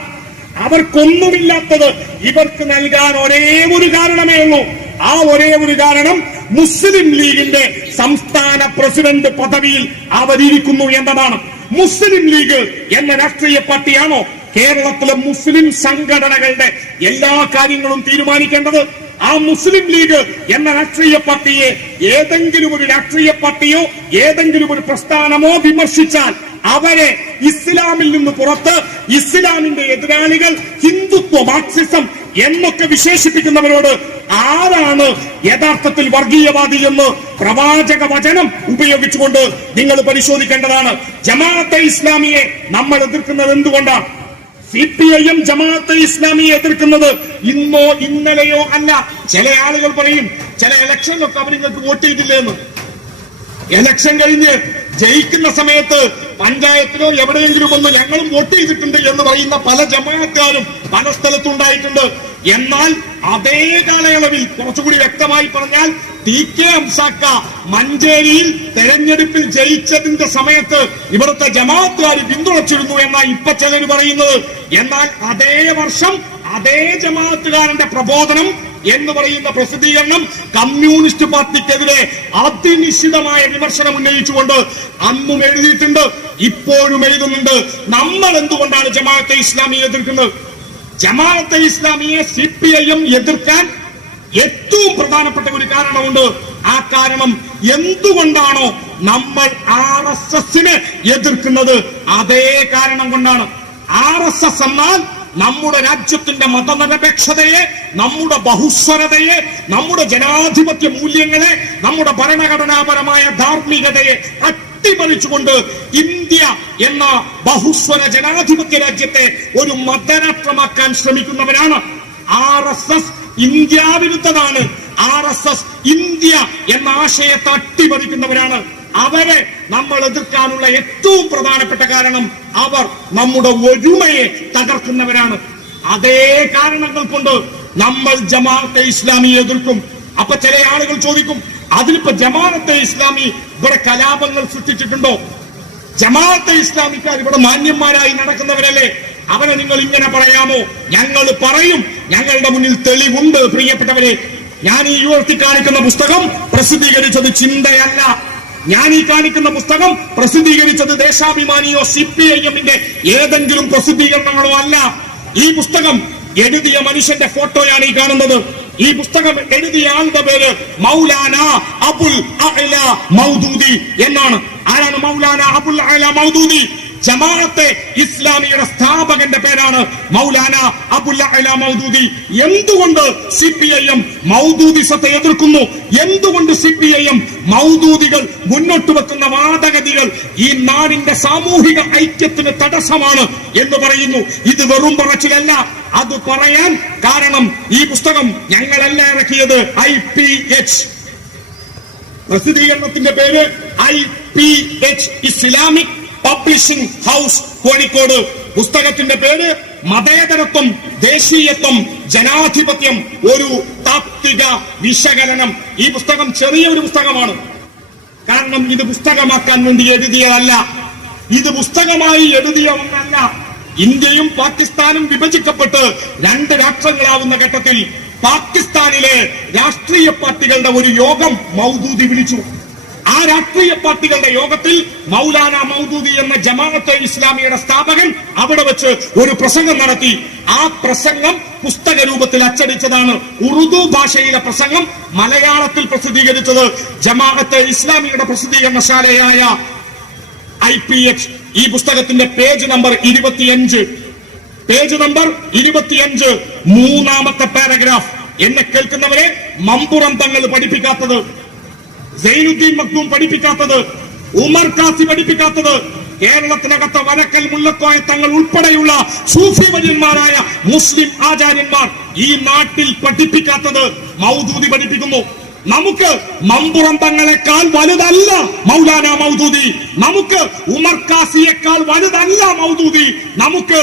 അവർക്കൊന്നുമില്ലാത്തത് ഇവർക്ക് നൽകാൻ ഒരേ ഒരു കാരണമേ ഉള്ളൂ. ആ ഒരേ ഒരു കാരണം മുസ്ലിം ലീഗിന്റെ സംസ്ഥാന പ്രസിഡന്റ് പദവിയിൽ അവരിയ്ക്കുന്നു എന്നതാണ്. മുസ്ലിം ലീഗ് എന്ന രാഷ്ട്രീയ പാർട്ടിയാണോ കേരളത്തിലെ മുസ്ലിം സംഘടനകളുടെ എല്ലാ കാര്യങ്ങളും തീരുമാനിക്കേണ്ടത്? ആ മുസ്ലിം ലീഗ് എന്ന രാഷ്ട്രീയ പാർട്ടിയെ ഏതെങ്കിലും ഒരു രാഷ്ട്രീയ പാർട്ടിയോ ഏതെങ്കിലും ഒരു പ്രസ്ഥാനമോ വിമർശിച്ചാൽ അവരെ ഇസ്ലാമിൽ നിന്ന് പുറത്ത് ഇസ്ലാമിന്റെ എതിരാളികൾ, ഹിന്ദുത്വ, മാർക്സിസം എന്നൊക്കെ വിശേഷിപ്പിക്കുന്നവരോട് ആരാണ് യഥാർത്ഥത്തിൽ വർഗീയവാദി എന്ന് പ്രവാചക വചനം ഉപയോഗിച്ചുകൊണ്ട് നിങ്ങൾ പരിശോധിക്കേണ്ടതാണ്. ജമാഅത്തെ ഇസ്ലാമിയെ നമ്മൾ എതിർക്കുന്നത് എന്തുകൊണ്ടാണ്? CPIM ജമാഅത്തെ ഇസ്ലാമിയെ എതിർക്കുന്നത് ഇന്നോ ഇന്നലെയോ അല്ല. ചില ആളുകൾ പറയും ചില ഇലക്ഷനിലൊക്കെ അവർ നിങ്ങൾക്ക് വോട്ട് ചെയ്തില്ലെന്ന്. ഇലക്ഷൻ കഴിഞ്ഞ് ജയിക്കുന്ന സമയത്ത് പഞ്ചായത്തിലോ എവിടെയെങ്കിലും ഒന്ന് ഞങ്ങളും വോട്ട് ചെയ്തിട്ടുണ്ട് എന്ന് പറയുന്ന പല ജമാഅത്തുകാരും പല സ്ഥലത്തുണ്ടായിട്ടുണ്ട്. എന്നാൽ അതേ കാലയളവിൽ കുറച്ചുകൂടി വ്യക്തമായി പറഞ്ഞാൽ TK ഹംസാക്ക മഞ്ചേരിയിൽ തെരഞ്ഞെടുപ്പിൽ ജയിച്ചതിന്റെ സമയത്ത് ഇവിടുത്തെ ജമാഅത്തുകാർ പിന്തുണച്ചിരുന്നു എന്നാണ് ഇപ്പൊ ചിലർ പറയുന്നത്. എന്നാൽ അതേ വർഷം അതേ ജമാഅത്തുകാരന്റെ പ്രബോധനം എന്ന് പറയുന്ന പ്രസിദ്ധീകരണം കമ്മ്യൂണിസ്റ്റ് പാർട്ടിക്കെതിരെ അതിനിശ്ചിതമായ വിമർശനം ഉന്നയിച്ചുകൊണ്ട് അന്നും എഴുതിയിട്ടുണ്ട്, ഇപ്പോഴും എഴുതുന്നുണ്ട്. നമ്മൾ എന്തുകൊണ്ടാണ് ജമാഅത്തെ ഇസ്ലാമിയെ എതിർക്കുന്നത്? ജമാഅത്തെ ഇസ്ലാമിയെ CPIM എതിർക്കാൻ ഏറ്റവും പ്രധാനപ്പെട്ട ഒരു കാരണമുണ്ട്. ആ കാരണം എന്തുകൊണ്ടാണോ നമ്മൾ RSSനെ എതിർക്കുന്നത് അതേ കാരണം കൊണ്ടാണ്. RSS എന്നാൽ നമ്മുടെ രാജ്യത്തിന്റെ മതനിരപേക്ഷതയെ, നമ്മുടെ ബഹുസ്വരതയെ, നമ്മുടെ ജനാധിപത്യ മൂല്യങ്ങളെ, നമ്മുടെ ഭരണഘടനാപരമായ ധാർമ്മികതയെ അട്ടിമറിച്ചുകൊണ്ട് ഇന്ത്യ എന്ന ബഹുസ്വര ജനാധിപത്യ രാജ്യത്തെ ഒരു മതരാഷ്ട്രമാക്കാൻ ശ്രമിക്കുന്നവരാണ്. RSS ഇന്ത്യ വിരുദ്ധതാണ്. RSS ഇന്ത്യ എന്ന ആശയത്തെ അട്ടിമറിക്കുന്നവരാണ്. അവരെ നമ്മൾ എതിർക്കാനുള്ള ഏറ്റവും പ്രധാനപ്പെട്ട കാരണം അവർ നമ്മുടെ ഒരുമയെ തകർക്കുന്നവരാണ്. അതേ കാരണങ്ങൾ കൊണ്ട് നമ്മൾ ജമാഅത്തെ ഇസ്ലാമിയെ എതിർക്കും. അപ്പൊ ചില ആളുകൾ ചോദിക്കും, അതിലിപ്പോ ജമാഅത്തെ ഇസ്ലാമി ഇവിടെ കലാപങ്ങൾ സൃഷ്ടിച്ചിട്ടുണ്ടോ? ജമാഅത്തെ ഇസ്ലാമിക്കാർ ഇവിടെ മാന്യന്മാരായി നടക്കുന്നവരല്ലേ? അവരെ നിങ്ങൾ ഇങ്ങനെ പറയാമോ? ഞങ്ങൾ പറയും. ഞങ്ങളുടെ മുന്നിൽ തെളിവുണ്ട്. പ്രിയപ്പെട്ടവരെ, ഞാൻ ഈ ഉയർത്തി കാണിക്കുന്ന പുസ്തകം പ്രസിദ്ധീകരിച്ചത് ചിന്തയല്ല. ഞാൻ ഈ കാണിക്കുന്ന പുസ്തകം പ്രസിദ്ധീകരിച്ചത് ദേശാഭിമാനിയോ CPIMന്റെ ഏതെങ്കിലും പ്രസിദ്ധീകരണങ്ങളോ അല്ല. ഈ പുസ്തകം എഴുതിയ മനുഷ്യന്റെ ഫോട്ടോയാണ് ഈ കാണുന്നത്. ഈ പുസ്തകം എഴുതിയ ആളുടെ പേര് മൗലാന അബുൽ അഅ്ല മൗദൂദി എന്നാണ്. ആരാണ് മൗലാന അബുൽ അഅ്ല മൗദൂദി? ജമാഅത്തെ ഇസ്ലാമിയുടെ സ്ഥാപകന്റെ പേരാണ് മൗലാന അബുൽ അഅ്ല മൗദൂദി. എന്തുകൊണ്ട് CPIM മൗദൂദിസത്തെ എതിർക്കുന്നു? എന്തുകൊണ്ട് CPIM മൗദൂദികൾ മുന്നോട്ട് വെക്കുന്ന വാദഗതികൾ ഈ നാടിന്റെ സാമൂഹിക ഐക്യത്തിന് തടസ്സമാണ് എന്ന് പറയുന്നു? ഇത് വെറും പറച്ചിലല്ല. അത് പറയാൻ കാരണം ഈ പുസ്തകം ഞങ്ങളല്ല ഇറക്കിയത്. IPH പ്രസിദ്ധീകരണത്തിന്റെ പേര് IPH Islamic publishing house Kozhikode. പുസ്തകത്തിന്റെ പേര് മതേതരത്വം, ദേശീയത്വം, ജനാധിപത്യം, ഒരു താത്വിക വിശകലനം. ഈ പുസ്തകം ചെറിയൊരു പുസ്തകമാണ്. കാരണം ഇത് പുസ്തകമാക്കാൻ വേണ്ടി എഴുതിയതല്ല. ഇത് പുസ്തകമായി എഴുതിയ ഒന്നല്ല. ഇന്ത്യയും പാകിസ്ഥാനും വിഭജിക്കപ്പെട്ട് രണ്ട് രാഷ്ട്രങ്ങളാവുന്ന ഘട്ടത്തിൽ പാകിസ്ഥാനിലെ രാഷ്ട്രീയ പാർട്ടികളുടെ ഒരു യോഗം മൗദൂദി വിളിച്ചു. ആ രാഷ്ട്രീയ പാർട്ടികളുടെ യോഗത്തിൽ മൗലാന മൗദൂദി എന്ന ജമാഅത്തെ ഇസ്ലാമിയുടെ സ്ഥാപകൻ അവിടെ വെച്ച് ഒരു പ്രസംഗം നടത്തി. ആ പ്രസംഗം പുസ്തക രൂപത്തിൽ അച്ചടിച്ചതാണ്. ഉറുദു ഭാഷയിലെ പ്രസംഗം മലയാളത്തിൽ പ്രസിദ്ധീകരിച്ചത് ജമാഅത്തെ ഇസ്ലാമിയുടെ പ്രസിദ്ധീകരണശാലയായ IPH. ഈ പുസ്തകത്തിന്റെ പേജ് നമ്പർ 25 മൂന്നാമത്തെ പാരഗ്രാഫ്. എന്നെ കേൾക്കുന്നവരെ, മമ്പുറം തങ്ങൾ പഠിപ്പിക്കാത്തത്, സൈനുദ്ദീൻ മഖ്ദൂം പഠിപ്പിക്കാത്തത്, ഉമർ കാസി പഠിപ്പിക്കാത്തത്, കേരളത്തിനകത്ത് വരക്കൽ മുല്ലക്കോയ തങ്ങൾ ഉൾപ്പെടെയുള്ള സൂഫി വര്യന്മാരായ മുസ്ലിം ആചാര്യന്മാർ ഈ നാട്ടിൽ പഠിപ്പിക്കാത്തത് മൗദൂദി പഠിപ്പിക്കുന്നു. നമുക്ക് മമ്പുറം തങ്ങളെക്കാൾ വലുതല്ല മൗലാന മൗദൂദി. നമുക്ക് ഉമർ കാസിയേക്കാൾ വലുതല്ല മൗദൂദി. നമുക്ക്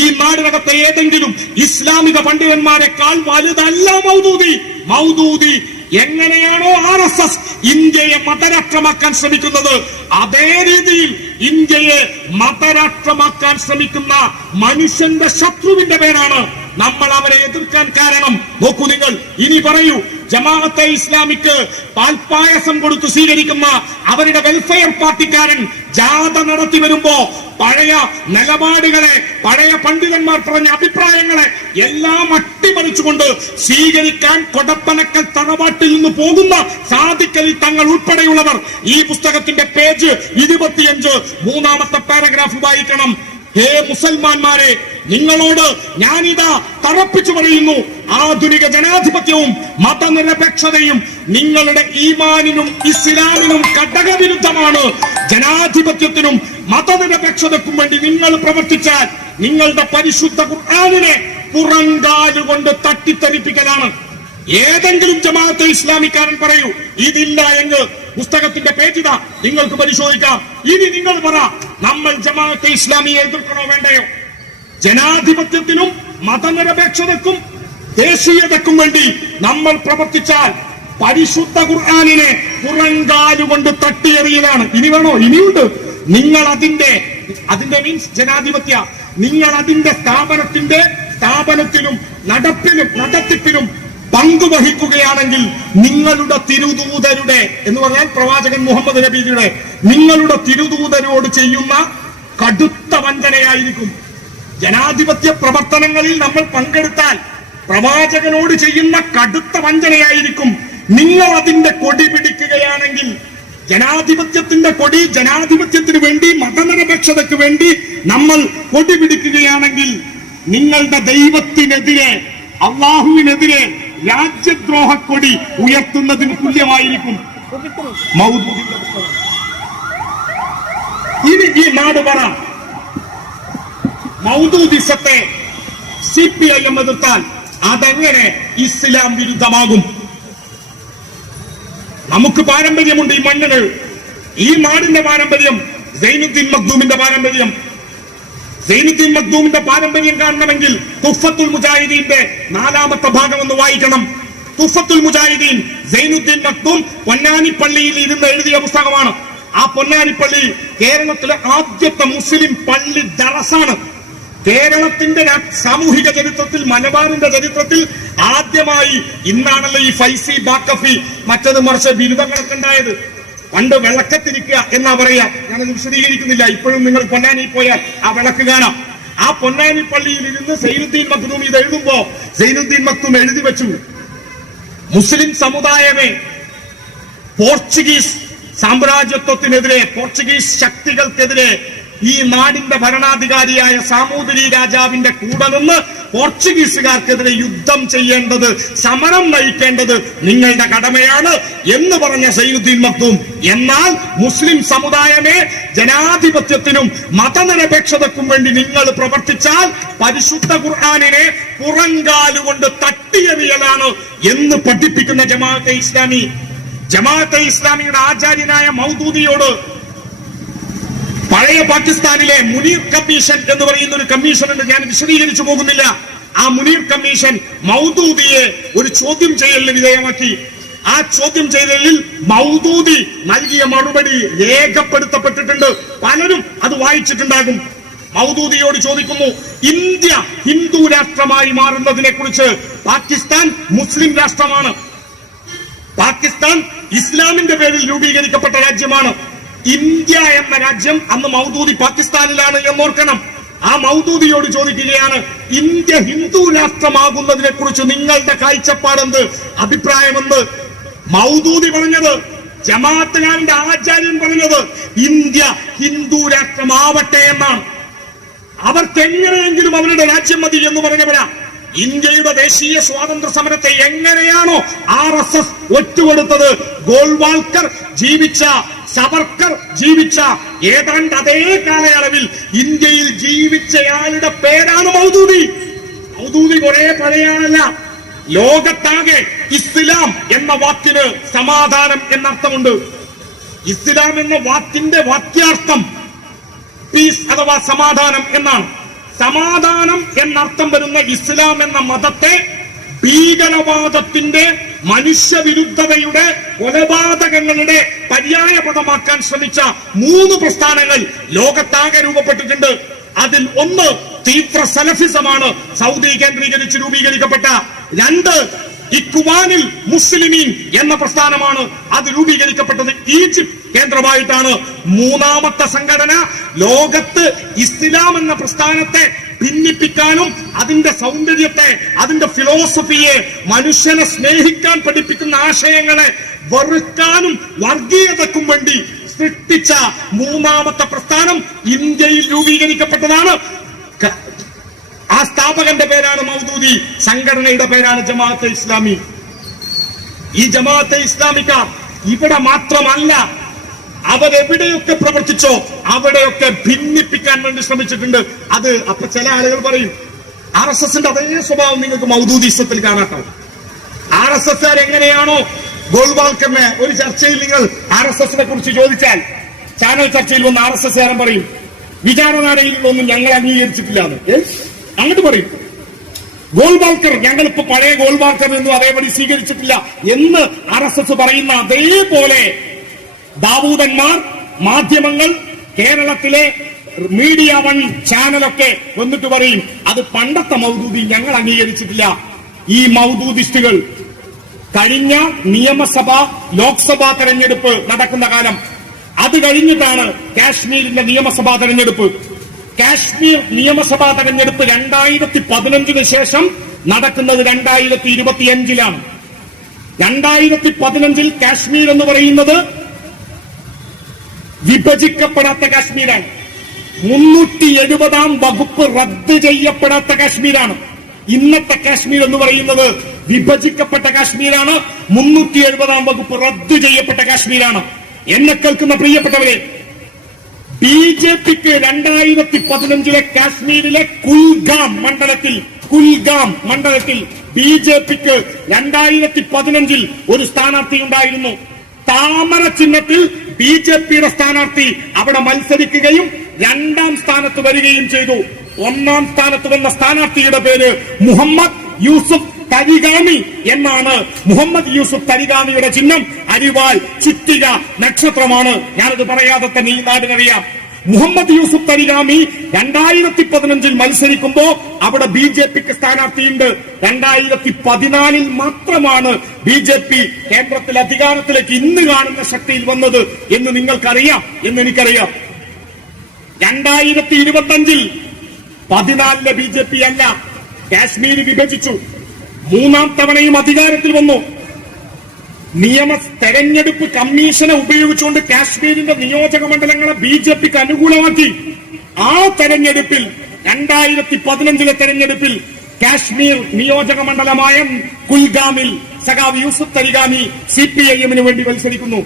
ഈ നാടിനകത്തെ ഏതെങ്കിലും ഇസ്ലാമിക പണ്ഡിതന്മാരെക്കാൾ വലുതല്ല മൗദൂദി. മൗദൂദി എങ്ങനെയാണോ RSS ഇന്ത്യയെ മതരാഷ്ട്രമാക്കാൻ ശ്രമിക്കുന്നത്, അതേ രീതിയിൽ ഇന്ത്യയെ മതരാഷ്ട്രമാക്കാൻ ശ്രമിക്കുന്ന മനുഷ്യന്റെ ശത്രുവിന്റെ പേരാണ് നമ്മൾ അവരെ എതിർക്കാൻ കാരണം. നോക്കൂ നിങ്ങൾ, ഇനി പറയൂ, ജമാഅത്തെ ഇസ്ലാമിക്ക് പാൽപ്പായസം കൊടുത്തു സ്വീകരിക്കുന്ന അവരുടെ വെൽഫെയർ പാർട്ടിക്കാരൻ ജാഥ നടത്തി വരുമ്പോ പഴയ നിലപാടുകളെ, പഴയ പണ്ഡിതന്മാർ പറഞ്ഞ അഭിപ്രായങ്ങളെ എല്ലാം അട്ടിമറിച്ചുകൊണ്ട് സ്വീകരിക്കാൻ കൊടപ്പനക്കൽ തറവാട്ടിൽ നിന്ന് പോകുന്ന സാദിഖലി തങ്ങൾ ഉൾപ്പെടെയുള്ളവർ ഈ പുസ്തകത്തിന്റെ പേജ് 25 മൂന്നാമത്തെ പാരഗ്രാഫ് വായിക്കണം. ഹേ മുസൽമാന്മാരെ, നിങ്ങളോട് ഞാനിതാ തറപ്പിച്ചു പറയുന്നു, ആധുനിക ജനാധിപത്യവും മതനിരപേക്ഷതയും നിങ്ങളുടെ ഈമാനിനും ഇസ്ലാമിനും ഘടകവിരുദ്ധമാണ്. ജനാധിപത്യത്തിനും മതനിരപേക്ഷതയ്ക്കും വേണ്ടി നിങ്ങൾ പ്രവർത്തിച്ചാൽ നിങ്ങളുടെ പരിശുദ്ധ ഖുർആനിനെ പുറങ്കാലുകൊണ്ട് തട്ടിത്തെറിപ്പിക്കലാണ്. ഏതെങ്കിലും ജമാഅത്തെ ഇസ്ലാമിക്കാരൻ പറയൂ, ഇതില്ല എന്ന് പുസ്തകത്തിന്റെ പേജിത നിങ്ങൾക്ക് പരിശോധിക്കാം. ഇനി നിങ്ങൾ പറ, നമ്മൾ ജമാഅത്തെ ഇസ്ലാമിയെ എതിർക്കണോ വേണ്ടയോ? ജനാധിപത്യത്തിനും മതനിരപേക്ഷതക്കും ദേശീയതക്കും വേണ്ടി നമ്മൾ പ്രവർത്തിച്ചാൽ പരിശുദ്ധ ഖുർആനിനെ പുറങ്കാലുകൊണ്ട് തട്ടിയെറിയലാണ്. ഇനി വേണോ? ഇനിയുണ്ട്. നിങ്ങൾ അതിന്റെ മീൻസ് ജനാധിപത്യ, നിങ്ങൾ അതിന്റെ സ്ഥാപനത്തിലും നടത്തിപ്പിലും പങ്കുവഹിക്കുകയാണെങ്കിൽ നിങ്ങളുടെ തിരുദൂതരുടെ എന്ന് പറഞ്ഞാൽ പ്രവാചകൻ മുഹമ്മദ് നബിയുടെ നിങ്ങളുടെ തിരുദൂതരോട് ചെയ്യുന്ന കടുത്ത വഞ്ചനയായിരിക്കും. ജനാധിപത്യ പ്രവർത്തനങ്ങളിൽ നമ്മൾ പങ്കെടുത്താൽ പ്രവാചകനോട് ചെയ്യുന്ന കടുത്ത വഞ്ചനയായിരിക്കും. നിങ്ങൾ അതിന്റെ കൊടി പിടിക്കുകയാണെങ്കിൽ, ജനാധിപത്യത്തിന്റെ കൊടി, ജനാധിപത്യത്തിന് വേണ്ടി മതനിരപേക്ഷതയ്ക്ക് വേണ്ടി നമ്മൾ കൊടി പിടിക്കുകയാണെങ്കിൽ നിങ്ങളുടെ ദൈവത്തിനെതിരെ, അള്ളാഹുവിനെതിരെ രാജ്യദ്രോഹ കൊടി ഉയർത്തുന്നതിന് തുല്യമായിരിക്കും. ഇനി ഈ നാട് പറ, മൗദൂദിസത്തെ CPIM എതിർത്താൽ അതെങ്ങനെ ഇസ്ലാം വിരുദ്ധമാകും? നമുക്ക് പാരമ്പര്യമുണ്ട് ഈ മണ്ണിന്. ഈ നാടിന്റെ പാരമ്പര്യം, സൈനുദ്ദീൻ മഖ്ദൂമിന്റെ പാരമ്പര്യം. സൈനുദ്ദീൻ മഖ്ദൂമിന്റെ പാരമ്പര്യം കാണണമെങ്കിൽ തുഫത്തുൽ മുജാഹിദീന്റെ 4ാമത്തെ ഭാഗം ഒന്ന് വായിക്കണം. തുഫത്തുൽ മുജാഹിദീൻ സൈനുദ്ദീൻ മഖ്ദൂം പൊന്നാനിപ്പള്ളിയിൽ ഇരുന്ന് എഴുതിയ പുസ്തകമാണ്. ആ പൊന്നാനിപ്പള്ളി കേരളത്തിലെ ആദ്യത്തെ മുസ്ലിം പള്ളി ദറസാണ്. കേരളത്തിന്റെ സാമൂഹിക ചരിത്രത്തിൽ, മലബാറിന്റെ ചരിത്രത്തിൽ ആദ്യമായി, ഇന്നാണല്ലോ ഈ ഫൈസി, ബാക്കഫി, മറ്റത് മറിച്ച് ബിരുദങ്ങളൊക്കെ ഉണ്ടായത്. പണ്ട് വിളക്കത്തിരിക്കുക എന്നാ പറയാ. ഞാനത് വിശദീകരിക്കുന്നില്ല. ഇപ്പോഴും നിങ്ങൾ പൊന്നാനി പോയാൽ ആ വിളക്ക് കാണാം. ആ പൊന്നാനി പള്ളിയിൽ ഇരുന്ന് സൈനുദ്ദീൻ മഖ്ദൂം ഇത് എഴുതുമ്പോ സൈനുദ്ദീൻ മഖ്ദൂം എഴുതി വെച്ചു, മുസ്ലിം സമുദായമേ, പോർച്ചുഗീസ് സാമ്രാജ്യത്വത്തിനെതിരെ, പോർച്ചുഗീസ് ശക്തികൾക്കെതിരെ ഈ നാടിന്റെ ഭരണാധികാരിയായ സാമൂതിരി രാജാവിന്റെ കൂടെ നിന്ന് പോർച്ചുഗീസുകാർക്കെതിരെ യുദ്ധം ചെയ്യേണ്ടത്, സമരം നയിക്കേണ്ടത് നിങ്ങളുടെ കടമയാണ് എന്ന് പറഞ്ഞ സൈനുദ്ദീൻ മഖ്ദൂം. എന്നാൽ മുസ്ലിം സമുദായമേ, ജനാധിപത്യത്തിനും മതനിരപേക്ഷതക്കും വേണ്ടി നിങ്ങൾ പ്രവർത്തിച്ചാൽ പരിശുദ്ധ ഖുർആനിനെ പുറങ്കാലുകൊണ്ട് തട്ടിയെറിയലാണ് എന്ന് പഠിപ്പിക്കുന്ന ജമാഅത്തെ ഇസ്ലാമി. ജമാഅത്തെ ഇസ്ലാമിയുടെ ആചാര്യനായ മൗദൂദിയോട് പഴയ പാകിസ്ഥാനിലെ മുനീർ കമ്മീഷൻ എന്ന് പറയുന്ന ഒരു കമ്മീഷൻ ഉണ്ട്. ഞാൻ വിശദീകരിച്ചു പോകുന്നില്ല. ആ മുനീർ കമ്മീഷൻ മൗദൂദിയെ ഒരു ചോദ്യം ചെയ്യലിന് വിധേയമാക്കി. ആ ചോദ്യം ചെയ്യലിൽ മൗദൂദി നൽകിയ മറുപടി രേഖപ്പെടുത്തപ്പെട്ടിട്ടുണ്ട്. പലരും അത് വായിച്ചിട്ടുണ്ടാകും. മൗദൂദിയോട് ചോദിക്കുന്നു, ഇന്ത്യ ഹിന്ദു രാഷ്ട്രമായി മാറുന്നതിനെ കുറിച്ച്. പാകിസ്ഥാൻ മുസ്ലിം രാഷ്ട്രമാണ്. പാകിസ്ഥാൻ ഇസ്ലാമിന്റെ പേരിൽ രൂപീകരിക്കപ്പെട്ട രാജ്യമാണ്. ഇന്ത്യ എന്ന രാജ്യം അന്ന് മൗദൂദി പാകിസ്ഥാനിലാണ് എന്നോർക്കണം. ആ മൗദൂദിയോട് ചോദിക്കുകയാണ്, ഇന്ത്യ ഹിന്ദു രാഷ്ട്രമാകുന്നതിനെ കുറിച്ച് നിങ്ങളുടെ കാഴ്ചപ്പാടെന്ത്, അഭിപ്രായമെന്ത്? മൗദൂദി പറഞ്ഞത്, ജമാഅത്തുകാരന്റെ ആചാര്യൻ പറഞ്ഞത്, ഇന്ത്യ ഹിന്ദു രാഷ്ട്രമാവട്ടെ എന്നാണ്. അവർക്ക് എങ്ങനെയെങ്കിലും അവരുടെ രാജ്യം മതി എന്ന് പറഞ്ഞവരാ. ഇന്ത്യയുടെ ദേശീയ സ്വാതന്ത്ര്യ സമരത്തെ എങ്ങനെയാണോ RSS ഒറ്റുകൊടുത്തത്, ഗോൾവാൾക്കർ ജീവിച്ച, സവർക്കർ ജീവിച്ച ഏതാണ്ട് അതേ കാലയളവിൽ ഇന്ത്യയിൽ ജീവിച്ചയാളുടെ പേരാണ് മൗദൂദി. മൗദൂദി കുറെ പഴയാളല്ല. ലോകത്താകെ ഇസ്ലാം എന്ന വാക്കിന് സമാധാനം എന്നർത്ഥമുണ്ട്. ഇസ്ലാം എന്ന വാക്കിന്റെ വാക്യാർത്ഥം പീസ് അഥവാ സമാധാനം എന്നാണ്. സമാധാനം എന്നർത്ഥം വരുന്ന ഇസ്ലാം എന്ന മതത്തെ ഭീകരവാദത്തിന്റെ, മനുഷ്യവിരുദ്ധതയുടെ, കൊലപാതകങ്ങളുടെ പര്യായ പദമാക്കാൻ ശ്രമിച്ച 3 പ്രസ്ഥാനങ്ങൾ ലോകത്താകെ രൂപപ്പെട്ടിട്ടുണ്ട്. അതിൽ ഒന്ന് തീവ്ര സലഫിസമാണ് സൗദി കേന്ദ്രീകരിച്ച് രൂപീകരിക്കപ്പെട്ട. 2 ഇഖ്വാനുൽ മുസ്ലിമീൻ എന്ന പ്രസ്ഥാനമാണ്. അത് രൂപീകരിക്കപ്പെട്ടത് ഈജിപ്ത് കേന്ദ്രമായിട്ടാണ്. 3ാമത്തെ സംഘടന ലോകത്ത് ഇസ്ലാം എന്ന പ്രസ്ഥാനത്തെ ഭിന്നിപ്പിക്കാനും അതിന്റെ സൗന്ദര്യത്തെ, അതിന്റെ ഫിലോസഫിയെ, മനുഷ്യനെ സ്നേഹിക്കാൻ പഠിപ്പിക്കുന്ന ആശയങ്ങളെ വെറുക്കാനും വർഗീയതക്കും വേണ്ടി സൃഷ്ടിച്ച 3ാമത്തെ പ്രസ്ഥാനം ഇന്ത്യയിൽ രൂപീകരിക്കപ്പെട്ടതാണ്. ആ സ്ഥാപകന്റെ പേരാണ് മൗദൂദി, സംഘടനയുടെ പേരാണ് ജമാഅത്തെ ഇസ്ലാമി. ഈ ജമാഅത്തെ ഇസ്ലാമിക്ക ഇവിടെ മാത്രമല്ല, അവരെവിടെയൊക്കെ പ്രവർത്തിച്ചോ അവിടെയൊക്കെ ഭിന്നിപ്പിക്കാൻ വേണ്ടി ശ്രമിച്ചിട്ടുണ്ട്. അത് അപ്പൊ ചില ആളുകൾ പറയും RSSന്റെ അതേ സ്വഭാവം നിങ്ങൾക്ക് മൗദൂദിസത്തിൽ കാണാട്ടോ. RSS എങ്ങനെയാണോ ഗോൾവാൾക്കറിനെ ഒരു ചർച്ചയിൽ നിങ്ങൾ RSSനെ കുറിച്ച് ചോദിച്ചാൽ, ചാനൽ ചർച്ചയിൽ വന്ന് RSS പറയും വിചാരധാരയിലൊന്നും ഞങ്ങൾ അംഗീകരിച്ചിട്ടില്ല എന്ന് അങ്ങോട്ട് പറയും. ഗോൾവാൾക്കർ ഞങ്ങളിപ്പോ പഴയ ഗോൾവാൾക്കർ എന്നും അതേപടി സ്വീകരിച്ചിട്ടില്ല എന്ന് RSS പറയുന്ന അതേപോലെ ദാവൂദന്മാർ, മാധ്യമങ്ങൾ, കേരളത്തിലെ മീഡിയ 1 ചാനലൊക്കെ വന്നിട്ട് പറയും അത് പണ്ടത്തെ മൗദൂദി ഞങ്ങൾ അംഗീകരിച്ചിട്ടില്ല. ഈ മൗദൂദിസ്റ്റുകൾ കഴിഞ്ഞ നിയമസഭാ ലോക്സഭാ തെരഞ്ഞെടുപ്പ് നടക്കുന്ന കാലം, അത് കഴിഞ്ഞിട്ടാണ് കാശ്മീരിന്റെ നിയമസഭാ തെരഞ്ഞെടുപ്പ്. കാശ്മീർ നിയമസഭാ തെരഞ്ഞെടുപ്പ് 2015 ശേഷം നടക്കുന്നത് 2025 2015 കാശ്മീർ എന്ന് പറയുന്നത് വിഭജിക്കപ്പെടാത്ത കാശ്മീരാണ്. 370-ാം വകുപ്പ് റദ്ദ് ചെയ്യപ്പെടാത്ത കാശ്മീരാണ്. ഇന്നത്തെ കാശ്മീർ എന്ന് പറയുന്നത് വിഭജിക്കപ്പെട്ട കാശ്മീരാണ്. 370-ാം വകുപ്പ് റദ്ദ് ചെയ്യപ്പെട്ട കാശ്മീരാണ്. എന്നെ കേൾക്കുന്ന പ്രിയപ്പെട്ടവരെ, BJPക്ക് 2015 കാശ്മീരിലെ കുൽഗാം മണ്ഡലത്തിൽ BJPക്ക് 2015 ഒരു സ്ഥാനാർത്ഥി ഉണ്ടായിരുന്നു. താമര ചിഹ്നത്തിൽ BJPയുടെ സ്ഥാനാർത്ഥി അവിടെ മത്സരിക്കുകയും 2ാം സ്ഥാനത്ത് വരികയും ചെയ്തു. 1ാം സ്ഥാനത്ത് വന്ന സ്ഥാനാർത്ഥിയുടെ പേര് മുഹമ്മദ് യൂസുഫ് തരിഗാമി എന്നാണ്. മുഹമ്മദ് യൂസുഫ് തരിഗാമിയുടെ ചിഹ്നം അരിവാൾ, ചുറ്റിക, നക്ഷത്രമാണ്. ഞാനത് പറയാതെ തന്നെ ഈ നാടിനറിയാം. മുഹമ്മദ് യൂസുഫ് തരിഗാമി 2015 മത്സരിക്കുമ്പോ അവിടെ BJPക്ക് സ്ഥാനാർത്ഥിയുണ്ട്. 2014 മാത്രമാണ് BJP കേന്ദ്രത്തിൽ അധികാരത്തിലേക്ക് ഇന്ന് കാണുന്ന ശക്തിയിൽ വന്നത് എന്ന് നിങ്ങൾക്കറിയാം, എന്ന് എനിക്കറിയാം. 2025 14 BJP അല്ല, കാശ്മീർ വിഭജിച്ചു. 3ാം തവണയും അധികാരത്തിൽ വന്നു. തെരഞ്ഞെടുപ്പ് കമ്മീഷനെ ഉപയോഗിച്ചുകൊണ്ട് കാശ്മീരിന്റെ നിയോജക മണ്ഡലങ്ങളെ BJPക്ക് അനുകൂലമാക്കി. ആ തെരഞ്ഞെടുപ്പിൽ 2015 തെരഞ്ഞെടുപ്പിൽ കാശ്മീർ നിയോജക മണ്ഡലമായ കുൽഗാമിൽ സഖാവ് യൂസുഫ് തരിഗാമി CPIM വേണ്ടി മത്സരിക്കുന്നു.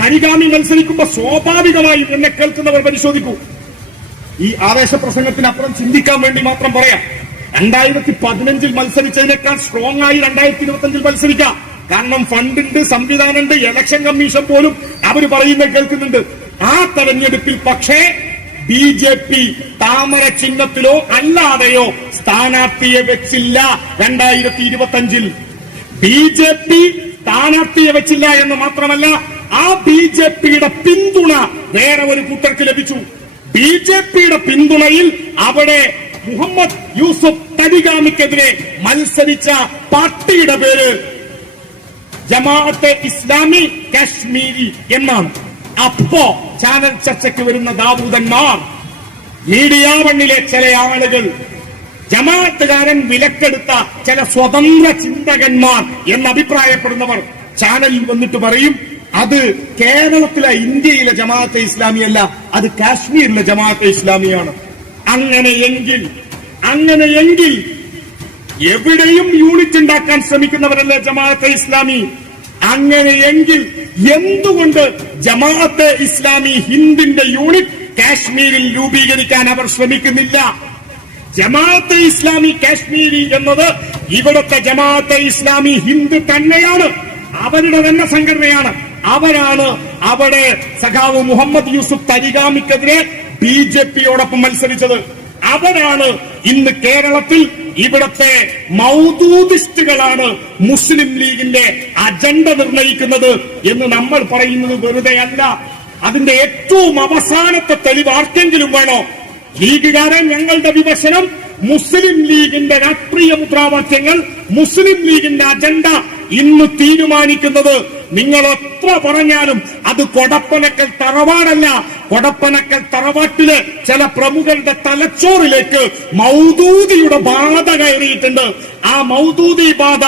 തരിഗാമി മത്സരിക്കുമ്പോൾ സ്വാഭാവികമായും എന്നെ കേൾക്കുന്നവർ പരിശോധിക്കൂ. ഈ ആവേശപ്രസംഗത്തിനപ്പുറം ചിന്തിക്കാൻ വേണ്ടി മാത്രം പറയാം. 2015 മത്സരിച്ചതിനേക്കാൾ സ്ട്രോങ് ആയി 2025 മത്സരിക്കാം. കാരണം ഫണ്ടുണ്ട്, സംവിധാനമുണ്ട്, ഇലക്ഷൻ കമ്മീഷൻ പോലും അവർ പറയുന്നത് കേൾക്കുന്നുണ്ട്. ആ തെരഞ്ഞെടുപ്പിൽ പക്ഷേ BJP താമര ചിഹ്നത്തിലോ അല്ലാതെയോ സ്ഥാനാർത്ഥിയെ വെച്ചില്ല. 2025 BJP സ്ഥാനാർത്ഥിയെ വെച്ചില്ല എന്ന് മാത്രമല്ല, ആ BJPയുടെ പിന്തുണ വേറെ ഒരു കൂട്ടർക്ക് ലഭിച്ചു. BJPയുടെ പിന്തുണയിൽ അവിടെ മുഹമ്മദ് യൂസുഫ് തരിഗാമിക്കെതിരെ മത്സരിച്ച പാർട്ടിയുടെ പേര് ജമാഅത്തെ ഇസ്ലാമി കാശ്മീരി എന്നാണ്. അപ്പോ ചാനൽ ചർച്ചയ്ക്ക് വരുന്ന ദാവൂദന്മാർ, മീഡിയ 1 ചില ആളുകൾ, ജമാഅത്തുകാരൻ വിലക്കെടുത്ത ചില സ്വതന്ത്ര ചിന്തകന്മാർ എന്ന് അഭിപ്രായപ്പെടുന്നവർ ചാനലിൽ വന്നിട്ട് പറയും അത് കേരളത്തിലെ ഇന്ത്യയിലെ ജമാഅത്തെ ഇസ്ലാമിയല്ല, അത് കാശ്മീരിലെ ജമാഅത്തെ ഇസ്ലാമിയാണ്. അങ്ങനെയെങ്കിൽ എവിടെയും യൂണിറ്റ് ഉണ്ടാക്കാൻ ശ്രമിക്കുന്നവരല്ലേ ജമാഅത്തെ ഇസ്ലാമി? അങ്ങനെയെങ്കിൽ എന്തുകൊണ്ട് ജമാഅത്തെ ഇസ്ലാമി ഹിന്ദിന്റെ യൂണിറ്റ് കാശ്മീരിൽ രൂപീകരിക്കാൻ അവർ ശ്രമിക്കുന്നില്ല? ജമാഅത്തെ ഇസ്ലാമി കാശ്മീരി എന്നത് ഇവിടുത്തെ ജമാഅത്തെ ഇസ്ലാമി ഹിന്ദ് തന്നെയാണ്, അവരുടെ തന്നെ സംഘടനയാണ്. അവരാണ് അവിടെ സഖാവ് മുഹമ്മദ് യൂസുഫ് തരിഗാമിക്കെതിരെ BJPയോടൊപ്പം മത്സരിച്ചത്. അവരാണ് ഇന്ന് കേരളത്തിൽ ഇവിടത്തെ മൗദൂദിസ്റ്റുകളാണ് മുസ്ലിം ലീഗിന്റെ അജണ്ട നിർണയിക്കുന്നത് എന്ന് നമ്മൾ പറയുന്നത് വെറുതെ അല്ല. അതിന്റെ ഏറ്റവും അവസാനത്തെ തെളിവ് ആർക്കെങ്കിലും വേണോ? ലീഗുകാരെ, ഞങ്ങളുടെ വിമർശനം മുസ്ലിം ലീഗിന്റെ രാഷ്ട്രീയ മുദ്രാവാക്യങ്ങൾ, മുസ്ലിം ലീഗിന്റെ അജണ്ട ഇന്ന് തീരുമാനിക്കുന്നത് നിങ്ങൾ എത്ര പറഞ്ഞാലും അത് കൊടപ്പനക്കൽ തറവാടല്ല. കൊടപ്പനക്കൽ തറവാട്ടില് ചില പ്രമുഖരുടെ തലച്ചോറിലേക്ക് മൗദൂദിയുടെ ബാധ കയറിയിട്ടുണ്ട്. ആ മൗദൂദി ബാധ